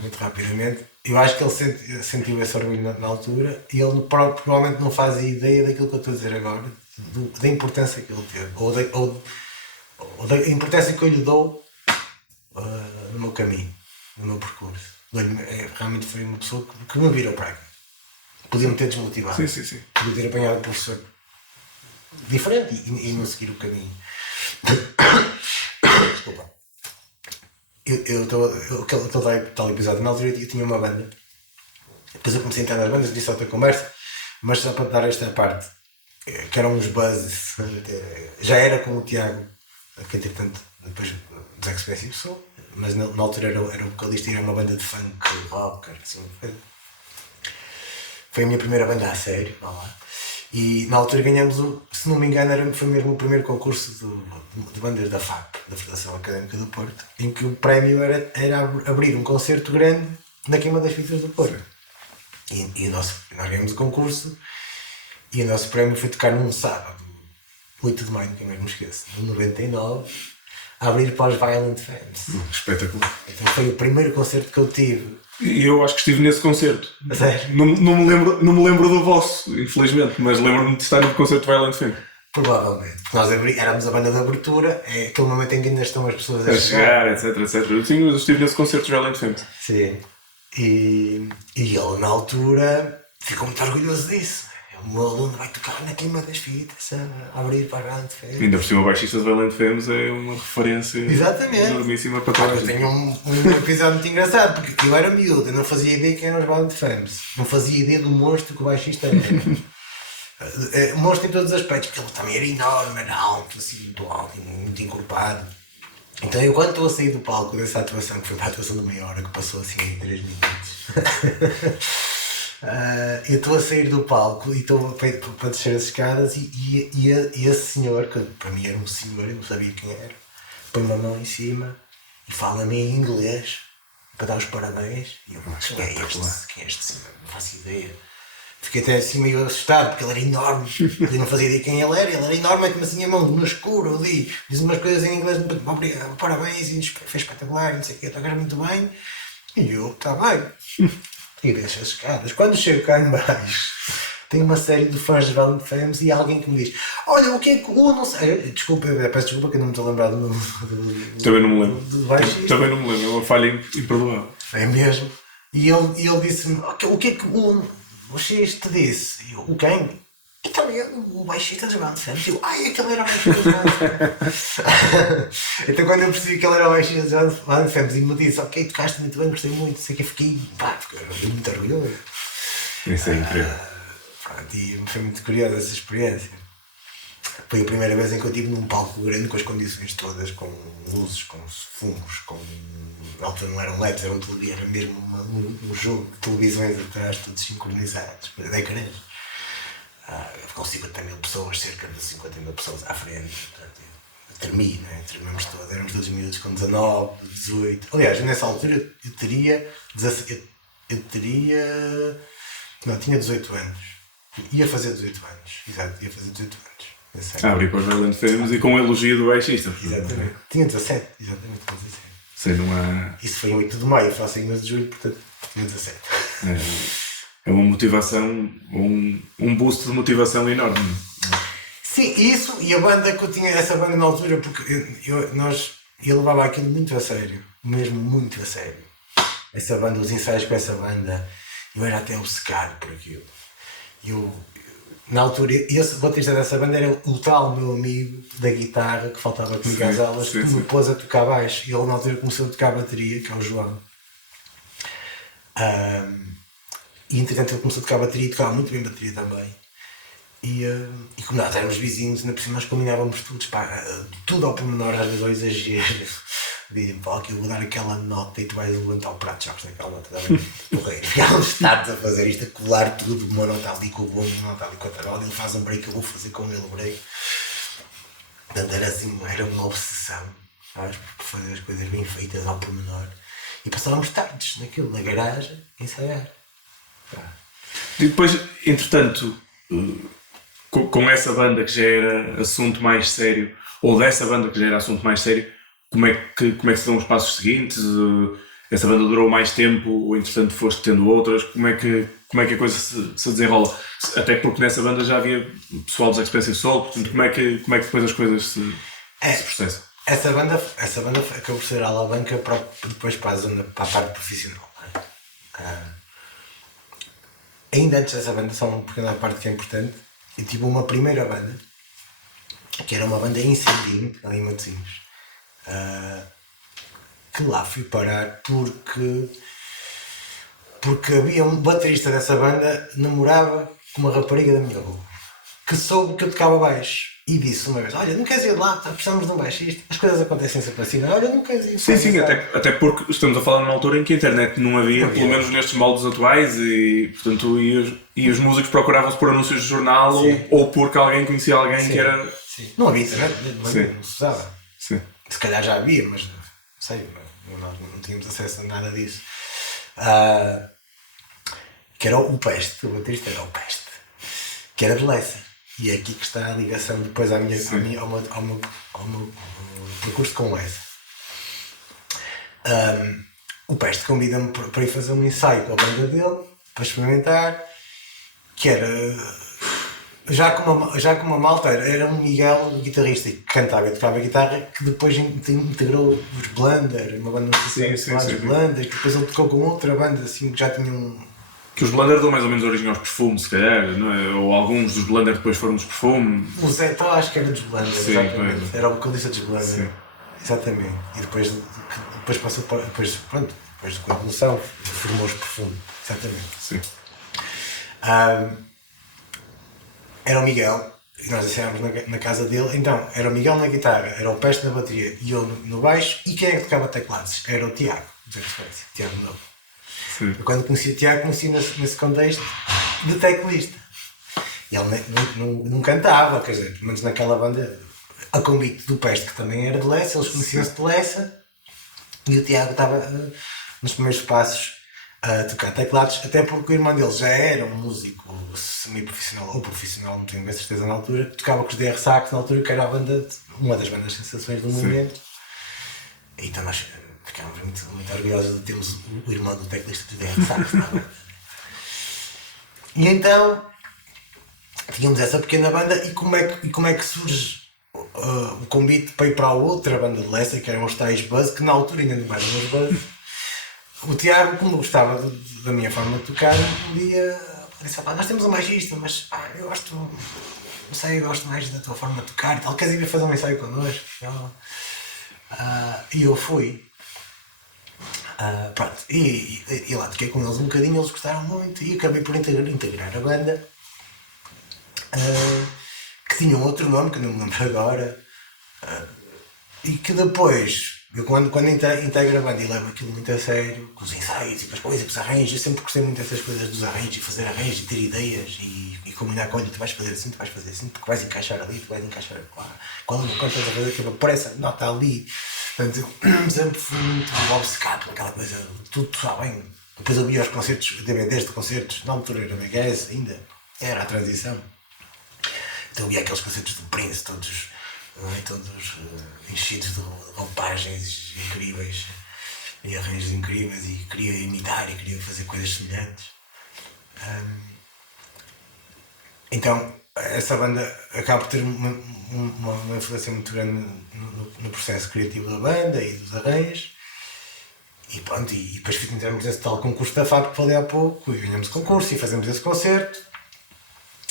muito rapidamente. Eu acho que ele sentiu esse orgulho na altura e ele provavelmente não faz ideia daquilo que eu estou a dizer agora, da importância que ele teve, ou da importância que eu lhe dou no meu caminho, no meu percurso. Realmente foi uma pessoa que me virou para aqui. Podia-me ter desmotivado. Sim. Podia ter apanhado um professor diferente e não seguir o caminho. Desculpa. aquele tal episódio, na altura eu tinha uma banda, depois eu comecei a entrar nas bandas, disse outra conversa, mas só para dar esta parte, que eram uns buzzes, já era com o Tiago, que entretanto depois dos Expressive Soul, mas na altura era o vocalista e era uma banda de funk, rock, assim, foi a minha primeira banda a sério, e na altura ganhamos, se não me engano, foi mesmo o primeiro concurso de bandas da FAP, da Federação Académica do Porto, em que o prémio era abrir um concerto grande na Queima das Fitas do Porto. E nós ganhamos o concurso e o nosso prémio foi tocar num sábado, 8 de maio, que eu mesmo esqueço, de 99, a abrir para os Violent Femmes. Espetacular. Então foi o primeiro concerto que eu tive. E eu acho que estive nesse concerto. Sério? Não me lembro do vosso, infelizmente, mas lembro-me de estar no concerto de Violent Femmes. Provavelmente, porque nós éramos a banda de abertura, é aquele momento em que ainda estão as pessoas A chegar, etc. Eu estive nesse concerto de Violent Femmes. Sim. E ele, na altura, ficou muito orgulhoso disso. O meu aluno vai tocar na Queima das Fitas, a abrir para a Violent Femmes. Ainda por cima, o baixista de Violent Femmes é uma referência enormíssima para toda a gente. Eu tenho um episódio muito engraçado, porque eu era miúdo, eu não fazia ideia quem eram os Violent Femmes. Não fazia ideia do monstro que o baixista era. O monstro em todos os aspectos, porque ele também era enorme, era alto, assim, muito alto, muito encorpado. Então eu, quando estou a sair do palco dessa atuação, que foi uma atuação de meia hora, que passou assim em 3 minutos, eu estou a sair do palco e estou para descer as escadas e esse senhor, que para mim era um senhor, eu não sabia quem era, põe uma mão em cima e fala-me em inglês para dar os parabéns. E eu, quem é este senhor? Não faço ideia. Fiquei até assim meio assustado, porque ele era enorme. Eu não fazia ideia quem ele era enorme, é que me assim a mão no escuro ali, diz umas coisas em inglês, parabéns, e foi espetacular, não sei o que, tocar muito bem. E eu, está bem. E deixo as escadas. Quando chego cá em baixo, tem uma série de fãs de Violent Femmes e há alguém que me diz: olha, o que é que o não sei. Desculpa, peço desculpa que eu não me estou a lembrar do nome Também não me lembro. Também não me lembro, é uma falha imperdoável. É mesmo. E ele disse-me: o que é que o baixista disse? E eu: o quem? Então o baixista dos Violent Femmes. Eu: aquele era o baixista dos Violent Femmes. Então quando eu percebi que ele era o baixista dos Violent Femmes e me disse: ok, tocaste muito bem, gostei muito, sei que fiquei muito orgulhoso. Isso é incrível. Pronto, e foi muito curiosa essa experiência. Foi a primeira vez em que eu estive num palco grande com as condições todas, com luzes, com fumos, com... Na altura não eram LEDs, era mesmo um jogo de televisões atrás, todos sincronizados, ecrãs. Com 50 mil pessoas, cerca de 50 mil pessoas à frente. Portanto, tremi, não é? Trememos todos, éramos todos miúdos com 19, 18. Aliás, nessa altura eu teria. Não, tinha 18 anos. Ia fazer 18 anos. Exato, ia fazer 18 anos. Abri para os Violent Femmes e com o elogio do baixista. Exatamente. Tinha 17, exatamente, tinha 17. Sei, não há... Isso foi em 8 de maio, faço em mês de julho, portanto, tinha 17. É uma motivação, um boost de motivação enorme. Sim, isso, e a banda que eu tinha, essa banda na altura, porque eu levava aquilo muito a sério, mesmo muito a sério. Essa banda, os ensaios com essa banda, eu era até obcecado por aquilo. Na altura, esse baterista dessa banda era o tal meu amigo da guitarra que faltava comigo às aulas, que me pôs a tocar baixo. E ele na altura começou a tocar bateria, que é o João. E entretanto ele começou a tocar bateria e tocava muito bem bateria também. E como nós éramos vizinhos, ainda por cima nós combinávamos tudo ao pormenor, às vezes ao exagero. Dizem-me: que eu vou dar aquela nota e tu vais levantar o prato, já gostei daquela nota, porreiro. Ficávamos tarde a fazer isto, a colar tudo, uma nota ali com o bom, uma nota ali com a tarola, ele faz um break, eu vou fazer com ele o break. Portanto, era uma obsessão, sabes, por fazer as coisas bem feitas ao pormenor. E passávamos tardes naquilo, na garagem, a ensaiar. E depois, entretanto, com essa banda que já era assunto mais sério, ou dessa banda que já era assunto mais sério, como é que se dão os passos seguintes? Essa banda durou mais tempo, ou entretanto foste tendo outras? Como é que a coisa se desenrola? Até porque nessa banda já havia pessoal dos Expressive Soul, portanto como é que depois as coisas se processam? Essa banda acabou por ser a alavanca depois para a parte profissional. Ainda antes dessa banda, só uma pequena parte que é importante, eu tive uma primeira banda, que era uma banda em Sendinho, ali em Matosinhos. que lá fui parar porque havia um baterista dessa banda que namorava com uma rapariga da minha rua, que soube que eu tocava baixo e disse uma vez: olha, não queres ir lá, precisamos de um baixista. As coisas acontecem sempre assim, não? Olha, não queres ir. Sim, até porque estamos a falar numa altura em que a internet não havia, pelo menos nestes moldes atuais, e portanto e os músicos procuravam-se por anúncios de jornal ou porque alguém conhecia alguém que era... Sim. Não havia internet, não se usava. Sim. Se calhar já havia, mas não sei, nós não tínhamos acesso a nada disso. Que era o Peste, o baterista era o Peste, que era de Lessa. E é aqui que está a ligação depois ao meu percurso com Lessa. O Peste convida-me para ir fazer um ensaio com a banda dele, para experimentar, que era... Já com uma malta, era um Miguel, o guitarrista, que cantava e tocava guitarra, que depois integrou os Blunder, uma banda não sei se é Blunder, que depois ele tocou com outra banda assim, que já tinha um... Que os Blunder dão mais ou menos origem aos Perfume, se calhar, não é? Ou alguns dos Blunder depois foram dos Perfume. O Zé, então acho que era dos Blunder, exatamente. Era o vocalista dos Blunder. Sim. Exatamente. E depois passou para... Depois com a evolução, formou os Perfume. Exatamente. Sim. Era o Miguel, e nós ensaiámos na casa dele. Então, era o Miguel na guitarra, era o Peste na bateria e eu no baixo. E quem é que tocava teclados? Era o Tiago, Tiago Novo. Sim. Eu, quando conheci o Tiago, conheci nesse contexto de teclista. E ele não cantava, quer dizer, pelo menos naquela banda, a convite do Peste, que também era de Lessa, eles conheciam-se de Lessa, e o Tiago estava nos primeiros passos a tocar teclados, até porque o irmão dele já era um músico semi-profissional ou profissional, não tenho bem certeza na altura, tocava com os DR Sax na altura, que era a banda, uma das bandas sensações do momento. E então nós ficámos muito orgulhosos de termos o irmão do teclista do DR Sax na banda. E então tínhamos essa pequena banda, e como é que surge o convite para ir para a outra banda de Lessa, que eram os tais Buzz, que na altura ainda não eram os Buzz. O Tiago, como gostava da minha forma de tocar, um dia disse: nós temos um baixista, mas eu gosto, não sei, eu gosto mais da tua forma de tocar e tal, queres ir fazer um ensaio connosco? E eu fui. Pronto, e lá toquei com eles um bocadinho, eles gostaram muito e acabei por integrar a banda, que tinha um outro nome que não me lembro agora, e que depois, eu quando integro a banda e levo aquilo muito a sério, com os ensaios e com as coisas, com os arranjos, eu sempre gostei muito dessas coisas dos arranjos, e fazer arranjos e ter ideias e combinar com: olha, tu vais fazer assim, porque vais encaixar ali, tu vais encaixar lá, quando estás a fazer aquilo, aparece a nota ali. Portanto, eu sempre fui muito obcecado por aquela coisa, tudo está bem. Depois eu via os concertos, DVDs de concertos, na altura era VHS ainda, era a transição. Então eu via aqueles concertos do Prince, todos enchidos de roupagens incríveis e arranjos incríveis, e queria imitar e queria fazer coisas semelhantes. Então essa banda acaba por ter uma influência muito grande no processo criativo da banda e dos arranjos. E pronto, e depois entramos nesse tal concurso da FAP que falei há pouco, e ganhamos concurso e fazemos esse concerto,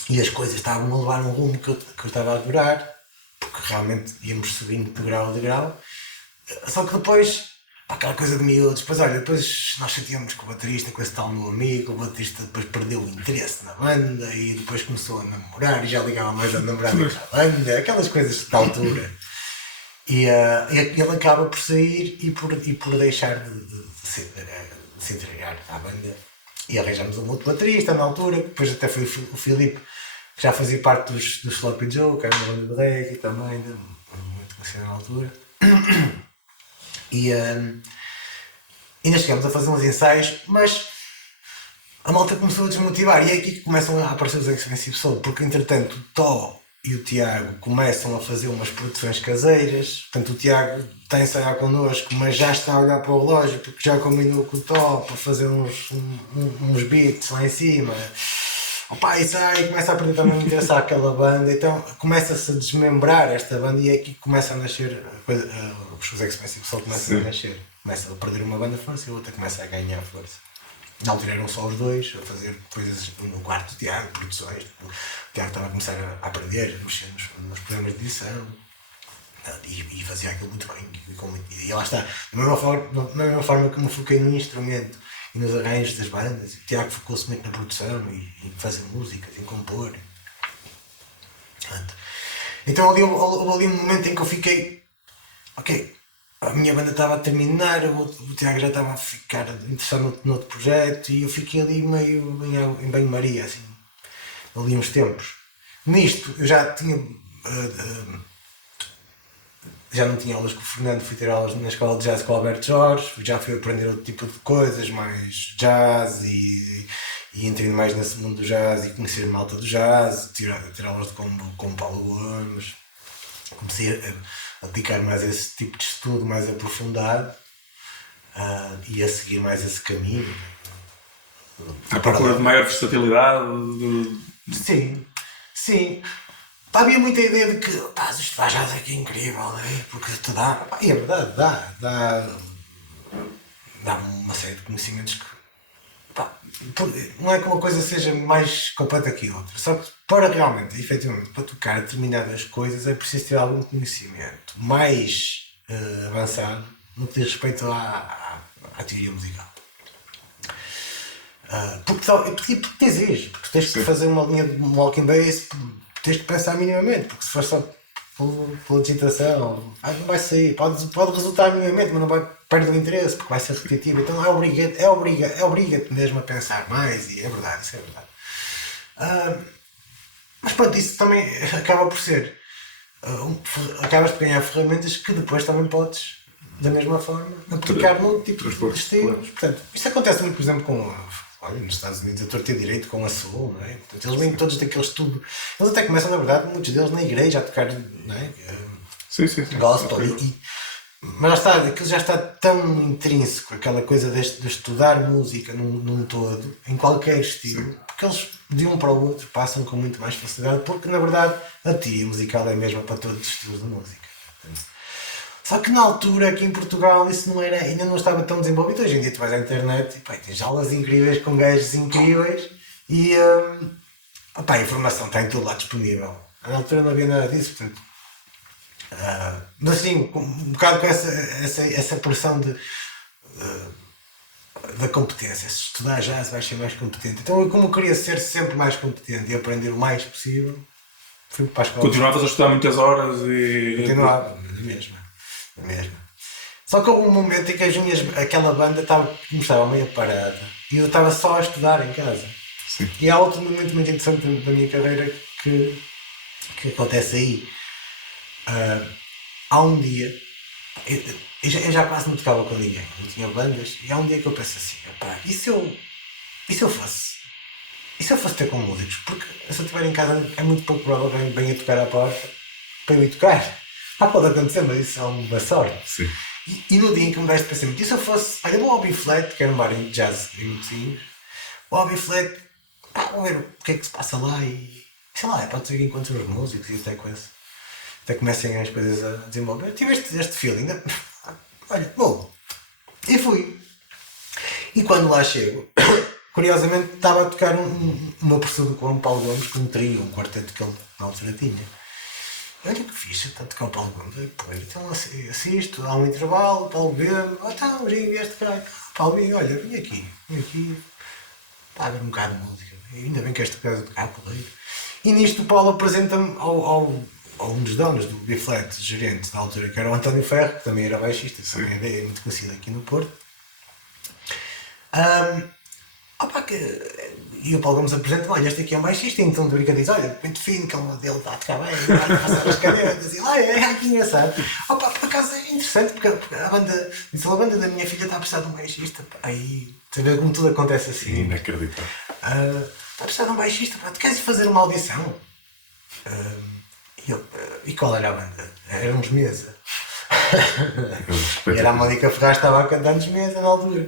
e as coisas estavam a levar um rumo que eu estava a adorar, porque realmente íamos subindo de grau a grau. Só que depois, aquela coisa de miúdos, depois nós chateámos com o baterista, com esse tal meu amigo, o baterista depois perdeu o interesse na banda e depois começou a namorar e já ligava mais a namorar do que a banda, aquelas coisas da altura. E ele acaba por sair e por deixar de se entregar à banda. E arranjamos um outro baterista na altura, que depois até foi o Filipe, que já fazia parte dos Sloppy Joe, que era uma banda de reggae também, ainda muito conhecida na altura. E ainda chegamos a fazer uns ensaios, mas a malta começou a desmotivar, e é aqui que começam a aparecer os Expensive Soul, porque entretanto o Tó e o Tiago começam a fazer umas produções caseiras. Portanto, o Tiago está a ensaiar connosco, mas já está a olhar para o relógio, porque já combinou com o Tó para fazer uns beats lá em cima. Opa, e sai, começa a perder também o interesse àquela banda, então começa-se a desmembrar esta banda, e é aqui que começa a nascer os Expensive Soul começam a nascer. Começa a perder uma banda força e a outra começa a ganhar força. Na altura eram só os dois a fazer coisas no quarto do Tiago, produções. O Tiago estava a começar a aprender, a mexer nos programas de edição. E fazia aquilo muito bem. E lá está. Da mesma forma que me foquei no instrumento e nos arranjos das bandas, o Tiago focou-se muito na produção e em fazer músicas, em compor. Então houve ali um momento em que eu fiquei, ok, a minha banda estava a terminar, o Tiago já estava a ficar interessado no outro projeto e eu fiquei ali meio em banho-maria, assim, ali uns tempos. Nisto eu já tinha, já não tinha aulas com o Fernando, fui ter aulas na escola de jazz com o Alberto Jorge, já fui aprender outro tipo de coisas, mais jazz e entrei mais nesse mundo do jazz e conhecer malta do jazz, ter aulas com o Paulo Gomes. Comecei a dedicar mais a esse tipo de estudo mais aprofundado e a seguir mais esse caminho. À procura de maior versatilidade. Sim. Havia muita ideia de que isto vai jazz aqui é incrível, porque te dá. E é verdade, dá-me uma série de conhecimentos que. Não é que uma coisa seja mais completa que outra, só que para realmente, efetivamente, para tocar determinadas coisas é preciso ter algum conhecimento mais avançado no que diz respeito à teoria musical. Porque exige, porque tens que fazer uma linha de walking bass, tens que pensar minimamente, porque se for só pela digitação, não vai sair, pode resultar minimamente, mas não vai perder o interesse, porque vai ser repetitivo, então obriga-te mesmo a pensar mais, e é verdade, isso é verdade. Mas pronto, isso também acaba por ser, acabas de ganhar ferramentas que depois também podes, da mesma forma, aplicar num tipo de estilo. Claro. Portanto, isso acontece muito, por exemplo, nos Estados Unidos, a torta direito com a soul, não é? Portanto, eles vêm todos daquele estudo. Eles até começam, na verdade, muitos deles na igreja a tocar, não é? Sim. Gospel. Mas lá está, aquilo já está tão intrínseco, aquela coisa de estudar música num todo, em qualquer estilo, porque eles de um para o outro passam com muito mais facilidade, porque na verdade a teoria musical é a mesma para todos os estilos de música. Só que na altura, aqui em Portugal, isso ainda não estava tão desenvolvido. Hoje em dia tu vais à internet e tens aulas incríveis com gajos incríveis e a informação está em todo lado disponível. Na altura não havia nada disso, portanto. Mas assim, um bocado com essa pressão da competência. Se estudar jazz vais ser mais competente. Então eu, como queria ser sempre mais competente e aprender o mais possível, fui para a escola. Continuavas a estudar muitas horas e... Continuava, mesmo. Só que houve um momento em que aquela banda estava meio parada e eu estava só a estudar em casa. Sim. E há outro momento muito interessante da minha carreira que acontece aí. Há um dia, eu já quase não tocava com ninguém, não tinha bandas, e há um dia que eu penso assim, e se eu fosse ter com músicos? Porque se eu estiver em casa é muito pouco provável que alguém venha tocar à porta para eu ir tocar. Pode acontecer, mas isso é uma sorte. Sim. E no dia em que me deste pensamento, e se eu fosse, olha, vou ao B-Flat, que era um bar de jazz em Matosinhos, vou ao B-Flat, vou ver o que é que se passa lá e, sei lá, pode ser que encontre os músicos e até comecem as coisas a desenvolver. Tive este feeling, olha, bom, e fui. E quando lá chego, curiosamente estava a tocar uma professora com o Paulo Gomes, com um trio, um quarteto que ele na altura tinha. Olha que fixe, está a tocar o Paulo Gomes. Então assisto, há um intervalo, o Paulo Gomes, então já enviaste cá. Paulo, olha, vim aqui, para ver um bocado de música. E ainda bem que esta casa de cá, porreiro. E nisto o Paulo apresenta-me a um dos donos do B-Flat, gerente na altura, que era o António Ferro, que também era baixista, também é muito conhecido aqui no Porto. E o Paulo Gomes apresenta-me, olha, este aqui é um baixista, então de brincadeira diz, olha, muito fino, que ele está a tocar bem, vai passar as canetas, e lá é que engraçado. Por acaso é interessante, porque a banda da minha filha está a precisar de um baixista, aí, você vê como tudo acontece assim. Inacreditável. Está a precisar de um baixista, tu queres ir fazer uma audição? E qual era a banda? Éramos Mesa. E era a Mónica Ferraz que estava a cantar-nos Mesa na altura.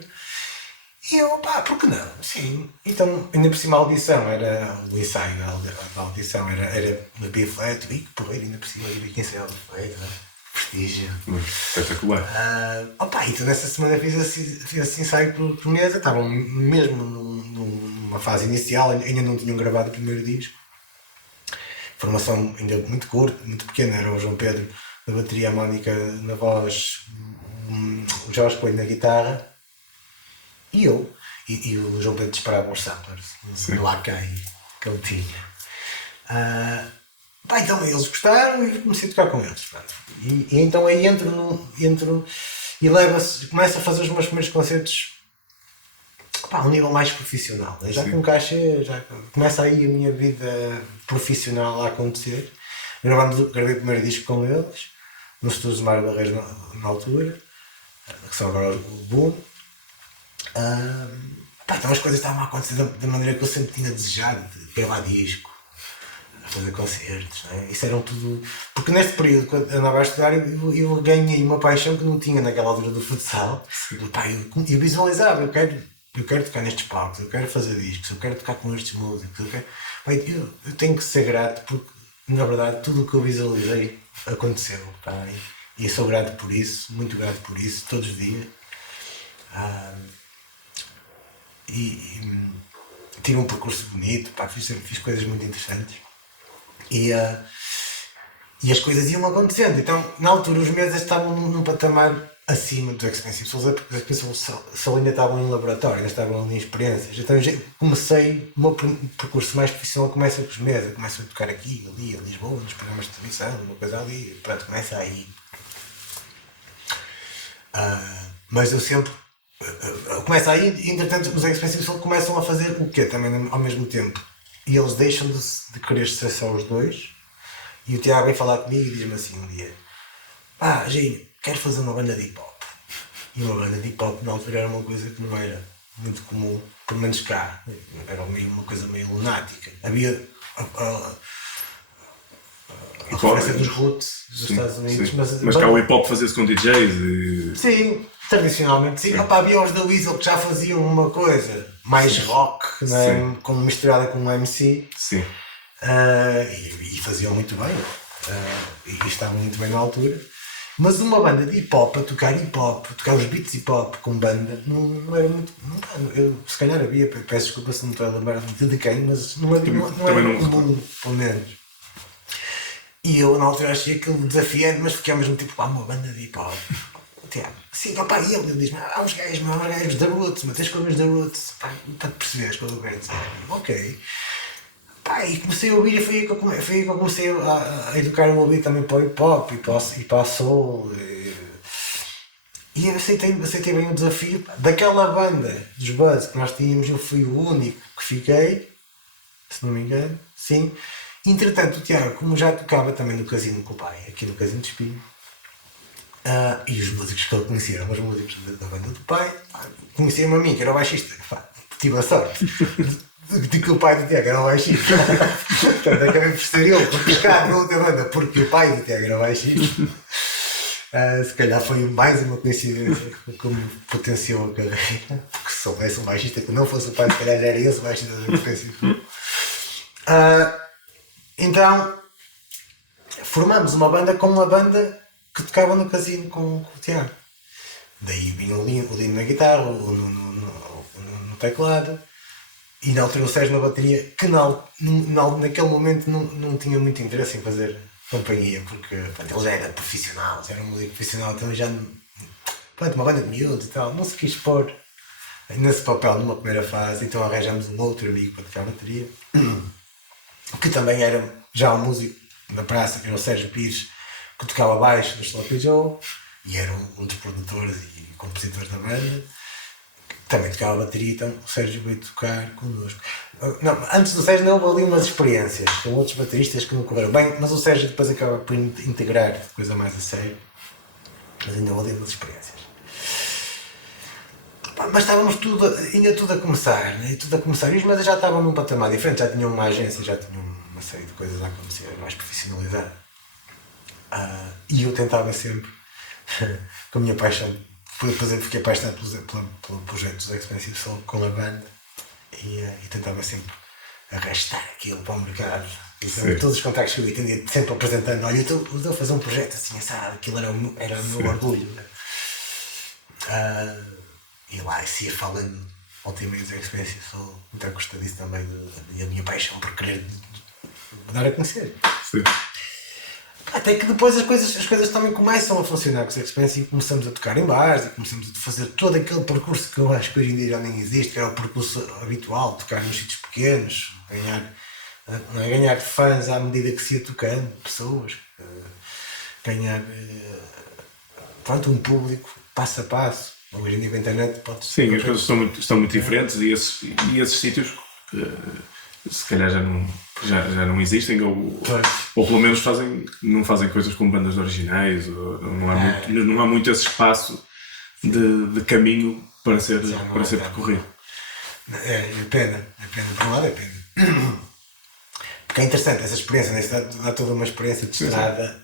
E eu, por que não? Sim. Então, ainda por cima a audição era o ensaio da audição, era no B-Flat, e que porreiro, ainda por cima de quem saiu do feito, prestígio. Espetacular. Então nessa semana fiz esse ensaio por Mesa, estavam mesmo numa fase inicial, ainda não tinham gravado o primeiro disco. Formação ainda muito curta, muito pequena, era o João Pedro na bateria, a Mónica na voz, o Jorge Coelho na guitarra e eu. E o João Pedro disparava uns samplers no Akai que ele tinha. Então eles gostaram e comecei a tocar com eles. E então aí entro e começo a fazer os meus primeiros concertos a um nível mais profissional. Já com cachê, já começa aí a minha vida profissional a acontecer. Gravei o primeiro disco com eles, no estúdio de Mário Barreiros na altura, que são agora o Boom. Então as coisas estavam a acontecer da maneira que eu sempre tinha desejado, de gravar disco, a fazer concertos, não é? Isso era tudo. Porque neste período, quando andava a estudar, eu ganhei uma paixão que não tinha naquela altura do futsal. Eu visualizava, eu quero tocar nestes palcos, eu quero fazer discos, eu quero tocar com estes músicos, eu tenho que ser grato porque, na verdade, tudo o que eu visualizei aconteceu. E eu sou grato por isso, muito grato por isso, todos os dias. Tive um percurso bonito, fiz coisas muito interessantes e as coisas iam acontecendo. Então, na altura, os meses estavam num patamar acima do Expensive Souls, porque as pessoas só ainda estavam em laboratório, ainda estavam em experiências. Então, o meu percurso mais profissional começa com os meses. Eu começo a tocar aqui, ali, em Lisboa, nos programas de televisão, uma coisa ali, pronto, começa aí. Mas eu sempre. Começa aí e, entretanto, os Expensive Soul começam a fazer o quê também ao mesmo tempo? E eles deixam de querer ser só os dois. E o Tiago vem falar comigo e diz-me assim um dia: Ginho, quero fazer uma banda de hip hop. E uma banda de hip hop na altura era uma coisa que não era muito comum, pelo menos cá. Era uma coisa meio lunática. Havia a referência dos roots dos Estados Unidos. Mas cá o hip hop fazia-se com DJs e... Sim, tradicionalmente sim. Havia os da Weasel que já faziam uma coisa mais rock, né? Misturada com um MC. Sim. E faziam muito bem. E estavam muito bem na altura. Mas uma banda de hip hop, a tocar os beats hip hop com banda, não era muito. Se calhar havia, peço desculpa se não estou a lembrar de quem, mas não era comum, pelo menos. E eu na altura achei aquilo desafiante, mas fiquei ao mesmo tempo, uma banda de hip hop. Tiago, sim, papá, e ele diz-me, há uns gajos da Roots, mas tens que ouvir os da Roots, para te perceberes o que eu quero dizer. Ok. E comecei a ouvir e foi aí que eu comecei a educar o meu ouvido também para o hip hop e para a soul. E aceitei bem o desafio. Daquela banda dos Buzz que nós tínhamos, eu fui o único que fiquei, se não me engano, sim. Entretanto, o Tiago, como já tocava também no casino com o pai, aqui no Casino de Espinho, e os músicos que ele conhecia eram os músicos da banda do pai, conheciam-me a mim, que era o baixista. Tive a sorte de que o pai do Tiago era o baixista. Portanto, acabei por ser eu pescar na outra banda porque o pai do Tiago era o baixista. Se calhar foi mais uma coincidência que me potenciou a carreira. Porque se soubesse um baixista que não fosse o pai, se calhar já era esse o baixista da potência. Então, formamos uma banda com uma banda que tocava no casino com o Tiago. Daí vinha o Lino na guitarra, no teclado, e na altura o Sérgio na bateria, que naquele momento não tinha muito interesse em fazer companhia, porque ele já era profissional, já era um músico profissional, então já uma banda de miúdos e tal, não se quis pôr nesse papel numa primeira fase, então arranjamos um outro amigo para tocar a bateria, que também era já um músico da praça, que era o Sérgio Pires, que tocava baixo do Sloppy Joe, e era um dos produtores e compositores da banda. Também tocava bateria, então o Sérgio veio tocar connosco. Não, antes do Sérgio não houve ali umas experiências com outros bateristas que não correram bem, mas o Sérgio depois acaba por integrar coisa mais a sério. Mas ainda houve ali umas experiências. Mas estávamos ainda tudo a começar, né? E os meses já estavam num patamar diferente, já tinham uma agência, já tinham uma série de coisas a acontecer, mais profissionalizar. E eu tentava sempre, com a minha paixão, depois eu fiquei apaixonado pelo projeto dos Expensive Soul com a banda e tentava sempre arrastar aquilo para o mercado. Então, todos os contactos que eu entendia, sempre apresentando, olha, eu estou a fazer um projeto assim, assado, aquilo era o meu orgulho. Né? E lá se ia falando ultimamente dos Expensive Soul, muito à custa disso também, da minha paixão por querer dar a conhecer. Sim. Até que depois as coisas também começam a funcionar com o Sexpence e começamos a tocar em bares e começamos a fazer todo aquele percurso que eu acho que hoje em dia já nem existe, que era o percurso habitual, tocar nos sítios pequenos, ganhar fãs à medida que se ia tocando, pessoas, ganhar pronto, um público passo a passo. Hoje em dia com a internet pode ser. Sim, as coisas estão muito diferentes e esses sítios se calhar já não existem ou pelo menos não fazem coisas com bandas originais, ou não há muito esse espaço de caminho para ser percorrido. É pena, por um lado é pena. Porque é interessante essa experiência, né? Dá toda uma experiência de estrada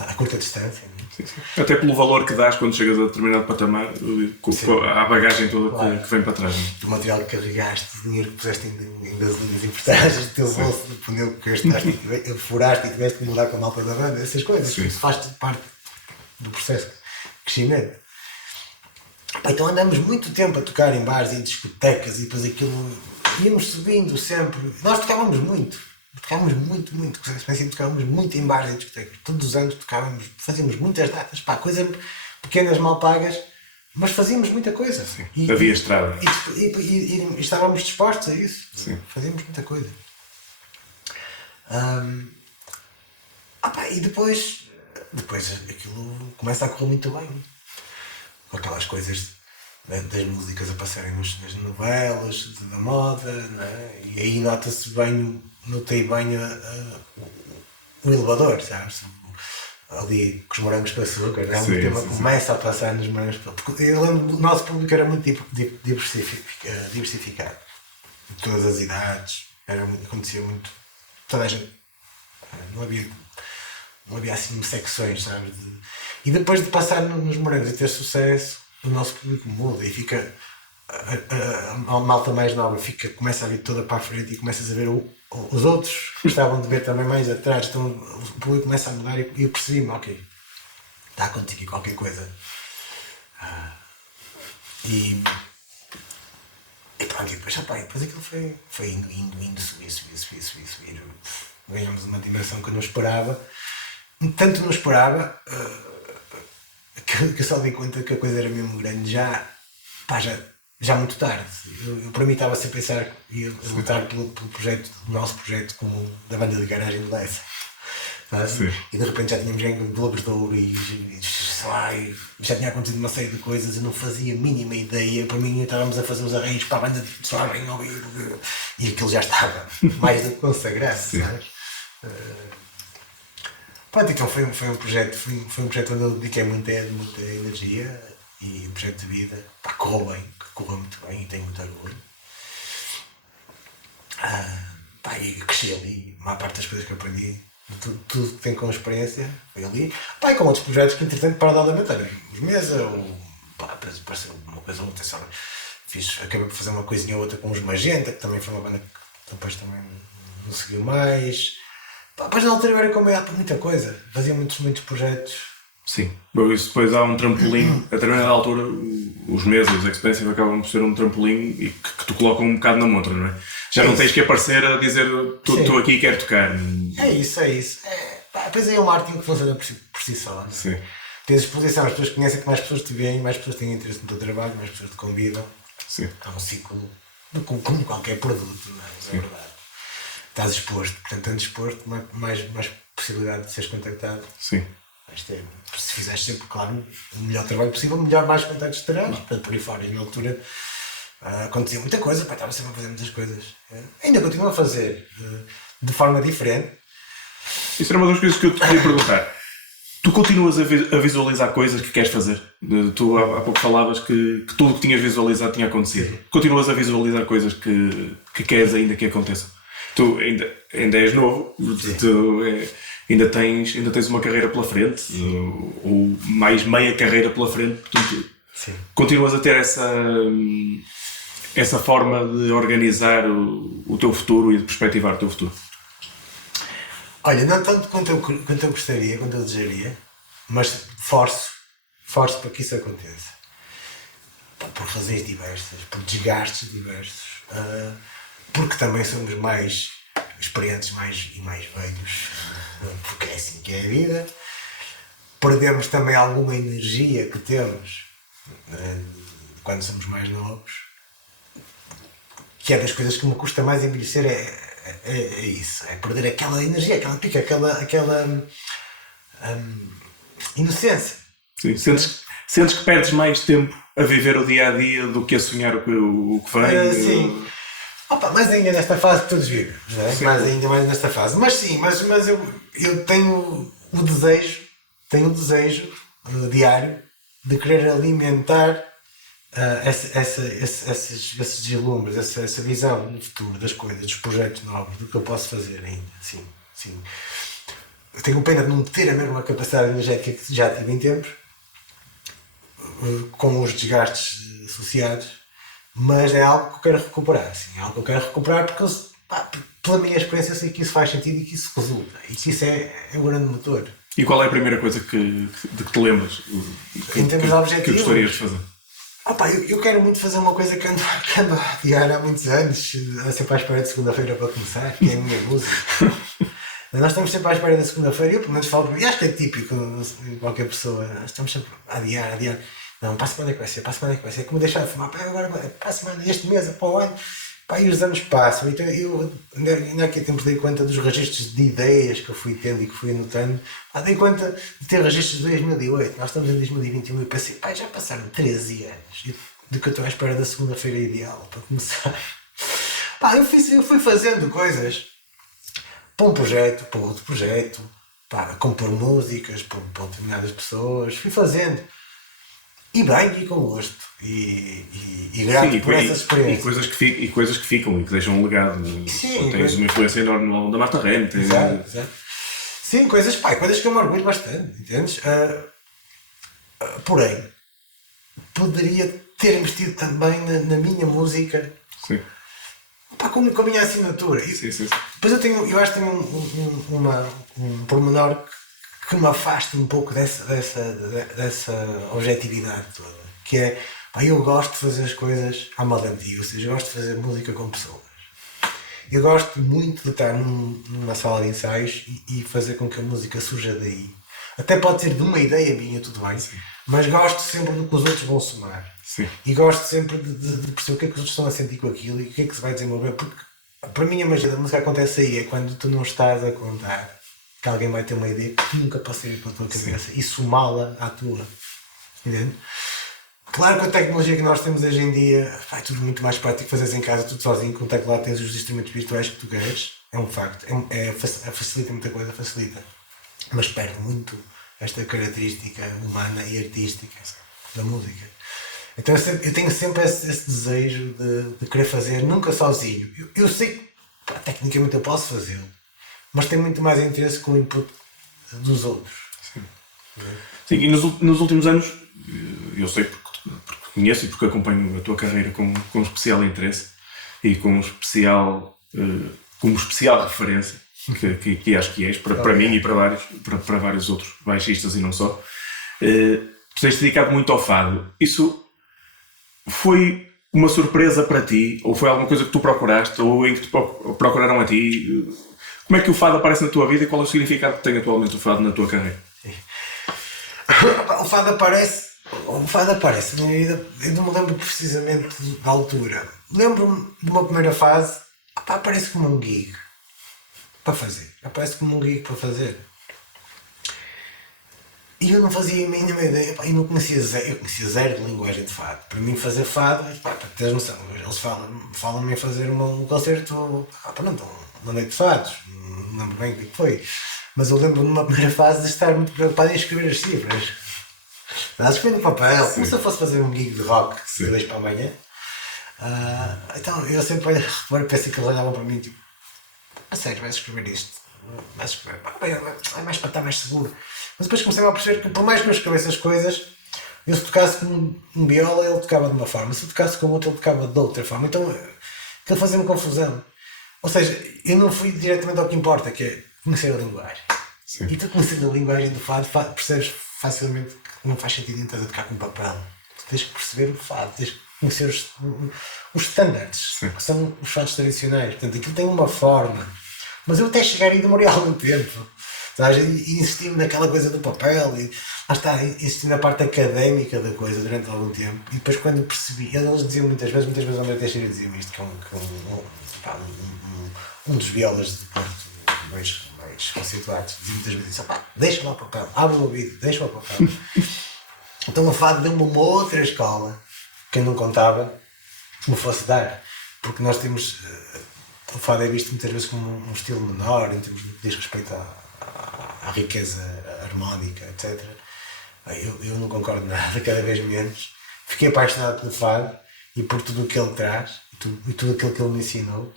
a curta distância. Né? Sim. Até pelo valor que dás quando chegas a determinado patamar, a bagagem toda claro. que vem para trás. Né? Do material que carregaste, do dinheiro que puseste em gasolinas importadas, do teu bolso, do pneu que gastaste e furaste e tiveste que mudar com a malta da banda, essas coisas. Isso faz parte do processo de crescimento. Então andamos muito tempo a tocar em bares e em discotecas e depois aquilo íamos subindo sempre. Nós tocávamos muito, tocávamos muito em bares e discotecas. Todos os anos fazíamos muitas datas, coisas pequenas, mal pagas, mas fazíamos muita coisa. Havia estrada. E estávamos dispostos a isso. Sim. Fazíamos muita coisa. E depois aquilo começa a correr muito bem. Com aquelas coisas das músicas a passarem nas novelas, da moda, não é? E aí notei bem o elevador, sabes? Ali com os morangos com açúcar, não é? O tema começa a passar nos morangos com açúcar. Porque eu lembro, o nosso público era muito diversificado. De todas as idades, acontecia muito. Toda a gente. Não havia assim secções, sabes? E depois de passar nos morangos e ter sucesso, o nosso público muda e fica a malta mais nova começa a vir toda para a frente e começas a ver os outros que estavam de ver também mais atrás, então o público começa a mudar e eu percebi-me, ok, está contigo aqui qualquer coisa. E pronto, e depois aquilo foi indo, subir. Ganhamos uma dimensão que eu não esperava. Tanto não esperava que eu só dei conta que a coisa era mesmo grande já muito tarde. Eu para mim estava a pensar e a lutar pelo nosso projeto como da banda de garagem de Leça. E de repente já tínhamos ganho Globos de Ouro e já tinha acontecido uma série de coisas, eu não fazia a mínima ideia. Para mim estávamos a fazer os arranjos para a banda de pessoal bem ouvir e aquilo já estava mais do que consagrado, sabes? Pronto, então foi um projeto onde eu dediquei muita energia e um projeto de vida, correu muito bem e tenho muito orgulho. E cresci ali, a maior parte das coisas que eu aprendi, tudo que tem com experiência, foi ali. E com outros projetos que entretanto paralelamente eram os Mesa, pareceu uma coisa ou outra, sabe? Acabei por fazer uma coisinha ou outra com os Magenta, que também foi uma banda que depois também não seguiu mais. Depois na altura era combinado por muita coisa, fazia muitos projetos. Sim, isso depois há um trampolim, a determinada altura os meses, os Expensive acabam por ser um trampolim e que te colocam um bocado na montra, não é? Já não tens que aparecer a dizer estou aqui e quero tocar. É isso. Depois aí é um marketing que funciona por si só. Não? Sim. Tens exposição, as pessoas conhecem que mais pessoas te veem, mais pessoas têm interesse no teu trabalho, mais pessoas te convidam. Sim. É um ciclo como qualquer produto, não é? É verdade. Estás exposto, portanto, estando exposto, mais possibilidade de seres contactado. Sim. Se fizeres sempre, claro, o melhor trabalho possível, mais contactos terás. Portanto, por aí fora, e na altura acontecia muita coisa, estava sempre a fazer muitas coisas. Ainda continuo a fazer de forma diferente. Isso era uma das coisas que eu te queria perguntar. Tu continuas a visualizar coisas que queres fazer? Tu há pouco falavas que tudo o que tinhas visualizado tinha acontecido. Continuas a visualizar coisas que queres ainda que aconteçam? Tu ainda és novo, ainda tens uma carreira pela frente, ou mais meia carreira pela frente, portanto, continuas a ter essa forma de organizar o teu futuro e de perspectivar o teu futuro? Olha, não tanto quanto eu gostaria, quanto eu desejaria, mas forço para que isso aconteça. Por razões diversas, por desgastes diversos, porque também somos mais experientes e mais velhos, porque é assim que é a vida. Perdemos também alguma energia que temos quando somos mais novos, que é das coisas que me custa mais envelhecer, é isso, é perder aquela energia, aquela pica, aquela inocência. Sim, sentes que perdes mais tempo a viver o dia a dia do que a sonhar o que vem? Sim. Opa, mais ainda nesta fase que todos vivem, não é? Mais nesta fase. Mas sim, mas eu tenho o desejo diário de querer alimentar esses deslumbres, essa visão no futuro das coisas, dos projetos novos, do que eu posso fazer ainda. Sim. Eu tenho pena de não ter a mesma capacidade energética que já tive em tempos, com os desgastes associados, mas é algo que eu quero recuperar. Sim, é algo que eu quero recuperar porque pela minha experiência eu sei que isso faz sentido e que isso resulta e que isso é um grande motor. E qual é a primeira coisa de que te lembras em termos de objetivos, que gostarias de fazer? Eu quero muito fazer uma coisa que ando a adiar há muitos anos, a sempre à espera de segunda-feira para começar, que é a minha música. Nós estamos sempre à espera da segunda-feira, eu pelo menos falo para mim, acho que é típico em qualquer pessoa, nós estamos sempre a adiar. Não, para a semana é que vai ser, como deixar de fumar, agora para a semana, este mês, para o ano, e os anos passam, então eu ainda aqui tempo dei conta dos registros de ideias que eu fui tendo e que fui anotando, dei conta de ter registros de 2008, nós estamos em 2021 e pensei, já passaram 13 anos de que eu estou à espera da segunda-feira ideal para começar. Eu fui fazendo coisas para um projeto, para outro projeto, para compor músicas para determinadas pessoas, fui fazendo. E bem, e com gosto. E grato por essas experiências. E coisas que ficam e que deixam um legado. Sim, tens uma influência enorme no álbum da Marta Remy. Exato. Sim, coisas que eu me orgulho bastante, entendes? Porém, poderia ter investido também na minha música. Sim. Com a minha assinatura. Sim. Depois eu acho que tenho um pormenor que me afasta um pouco dessa objetividade toda, que é, eu gosto de fazer as coisas à moda antiga, ou seja, eu gosto de fazer música com pessoas. Eu gosto muito de estar numa sala de ensaios e fazer com que a música surja daí. Até pode ser de uma ideia minha, tudo bem, sim, mas gosto sempre do que os outros vão somar. Sim. E gosto sempre de perceber o que é que os outros estão a sentir com aquilo e o que é que se vai desenvolver, porque para mim a magia da música acontece aí, é quando tu não estás a contar que alguém vai ter uma ideia que nunca passou pela tua cabeça, sim, e somá-la à tua. Entende? Claro que a tecnologia que nós temos hoje em dia é tudo muito mais prático fazeres em casa, tudo sozinho, com o teclado tens os instrumentos virtuais que tu queres, é um facto, facilita muita coisa, facilita, mas perde muito esta característica humana e artística da música. Então eu tenho sempre esse desejo de querer fazer, nunca sozinho. Eu sei que tecnicamente eu posso fazê-lo, mas tem muito mais interesse com o input dos outros. Sim, e nos últimos anos, eu sei porque conheço e porque acompanho a tua carreira com especial interesse e com especial referência, que acho que és, para mim e para vários outros baixistas e não só. Tu tens dedicado muito ao fado. Isso foi uma surpresa para ti? Ou foi alguma coisa que tu procuraste? Ou em que te procuraram a ti? Como é que o fado aparece na tua vida e qual é o significado que tem atualmente o fado na tua carreira? O fado aparece na minha vida, eu não me lembro precisamente da altura. Lembro-me de uma primeira fase, aparece como um gig para fazer. E eu não fazia a mínima ideia, eu não conhecia zero, eu conhecia zero de linguagem de fado. Para mim fazer fado, para teres noção, eles falam-me a fazer um concerto, uma noite de fados, não lembro bem o que foi. Mas eu lembro numa primeira fase de estar muito preocupado em escrever as cifras. Estás a escrever no papel, como se eu fosse fazer um gig de rock de 2 para amanhã. Então eu sempre pensei que eles olhavam para mim tipo, a sério, vais escrever isto? Vais escrever? É mais para estar mais seguro. Mas depois comecei a perceber que por mais que eu escrevesse as coisas, eu se tocasse com um viola ele tocava de uma forma, se eu tocasse com outro ele tocava de outra forma. Então aquilo fazia-me confusão. Ou seja, eu não fui diretamente ao que importa, que é conhecer a linguagem. Sim. E tu conhecendo a linguagem do fado, percebes facilmente que não faz sentido entrar a tocar com papel. Tu tens que perceber o fado, tens que conhecer os standards, que são os fados tradicionais. Portanto, aquilo tem uma forma, Mas eu até chegar aí demorei algum tempo. Sabes? E insisti-me naquela coisa do papel e lá está, insisti na parte académica da coisa durante algum tempo e depois quando percebi, eles diziam muitas vezes o André Teixeira dizia isto, que é um dos violas de Porto mais conceituados, dizia muitas vezes isso, deixa lá o papel, abre o ouvido, deixa lá o papel. Então o fado deu-me uma outra escola que eu não contava que me fosse dar, porque nós temos, o fado é visto muitas vezes como um estilo menor em termos de que diz respeito à riqueza harmónica, etc. Eu não concordo nada, cada vez menos. Fiquei apaixonado pelo fado e por tudo o que ele traz e tudo aquilo que ele me ensinou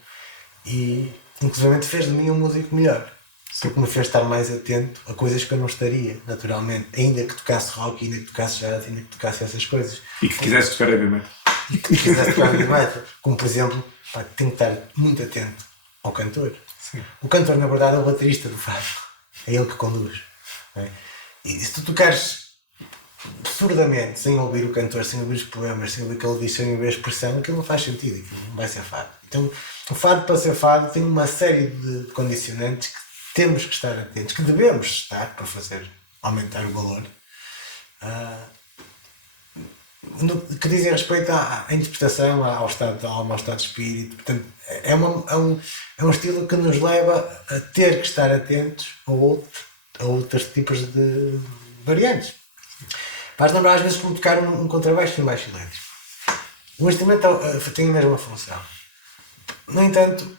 e inclusive fez de mim um músico melhor, porque me fez estar mais atento a coisas que eu não estaria naturalmente, ainda que tocasse rock, ainda que tocasse jazz, ainda que tocasse essas coisas e que quisesse tocar heavy metal e que quisesse tocar heavy metal, como por exemplo tenho que estar muito atento ao cantor. Sim. O cantor na verdade é o baterista do fado, é ele que conduz, não é? E se tu tocares absurdamente, sem ouvir o cantor, sem ouvir os poemas, sem ouvir o que ele diz, sem ouvir a expressão, aquilo não faz sentido, aquilo não vai ser fado. Então, o fado, para ser fado, tem uma série de condicionantes que temos que estar atentos, que devemos estar para fazer aumentar o valor, que dizem respeito à interpretação, ao estado de alma, ao estado de espírito. Portanto, é um estilo que nos leva a ter que estar atentos a outros tipos de variantes. Faz lembrar às vezes como tocar um contrabaixo e um baixo elétrico. O instrumento tem a mesma função. No entanto,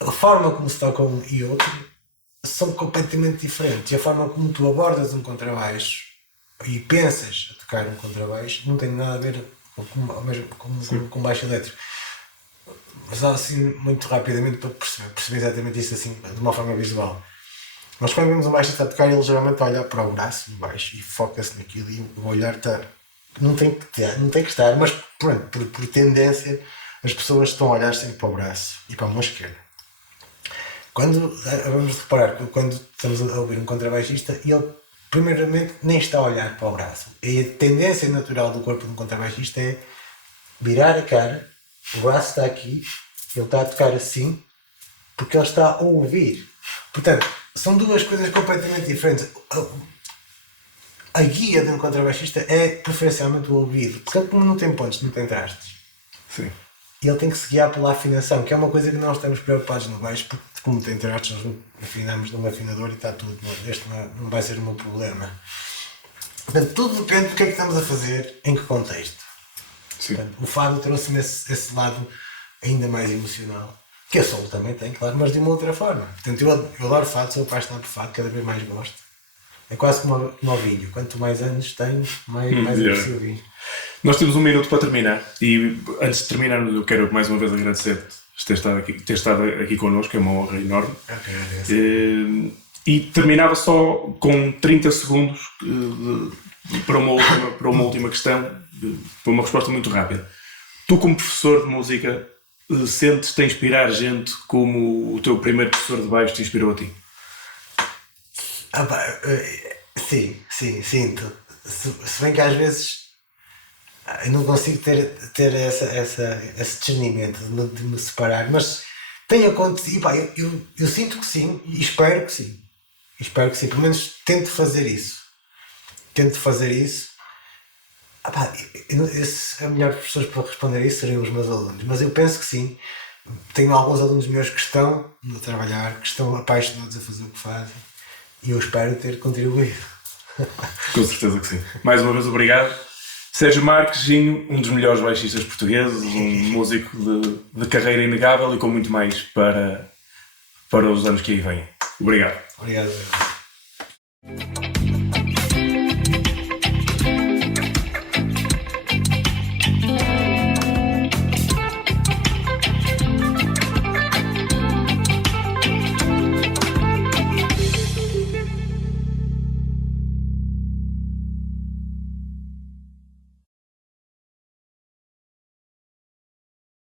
a forma como se toca um e outro são completamente diferentes. E a forma como tu abordas um contrabaixo e pensas a tocar um contrabaixo não tem nada a ver com baixo elétrico. Mas assim, muito rapidamente, para perceber exatamente isso assim, de uma forma visual. Nós quando vemos um baixista a tocar, ele geralmente olha para o braço do baixo e foca-se naquilo e o olhar está... Não tem que estar, mas por tendência as pessoas estão a olhar sempre para o braço e para a mão esquerda. Vamos reparar que quando estamos a ouvir um contrabaixista, ele primeiramente nem está a olhar para o braço. E a tendência natural do corpo de um contrabaixista é virar a cara, o braço está aqui, ele está a tocar assim, porque ele está a ouvir. Portanto, são duas coisas completamente diferentes. A guia de um contrabaixista é preferencialmente o ouvido, porque ele como não tem pontos, não tem trastes. Sim. E ele tem que se guiar pela afinação, que é uma coisa que nós estamos preocupados no baixo, porque como tem trastes, nós afinamos num afinador e está tudo. Este não vai ser o meu problema. Portanto, tudo depende do que é que estamos a fazer, em que contexto. Sim. Portanto, o fado trouxe-me esse lado ainda mais emocional. Que a soul também tem, claro, mas de uma outra forma. Portanto, eu adoro fado, sou apaixonado por fado, cada vez mais gosto. É quase como o vinho. Quanto mais anos tenho, mais aprecio o vinho. Nós temos 1 minuto para terminar e antes de terminarmos eu quero mais uma vez agradecer-te ter estado aqui connosco, é uma honra enorme. E terminava só com 30 segundos para uma última questão, para uma resposta muito rápida. Tu como professor de música sentes-te a inspirar gente como o teu primeiro professor de baixo te inspirou a ti? Sim, sinto. Se bem que às vezes eu não consigo ter esse discernimento de me separar, mas tem acontecido, eu sinto que sim e espero que sim. Pelo menos tento fazer isso. A melhor pessoas para responder isso seriam os meus alunos, mas eu penso que sim. Tenho alguns alunos meus que estão a trabalhar, que estão apaixonados a fazer o que fazem e eu espero ter contribuído. Com certeza que sim. Mais uma vez obrigado. Sérgio Marques, um dos melhores baixistas portugueses, um músico de carreira inegável e com muito mais para os anos que aí vêm. Obrigado. Obrigado.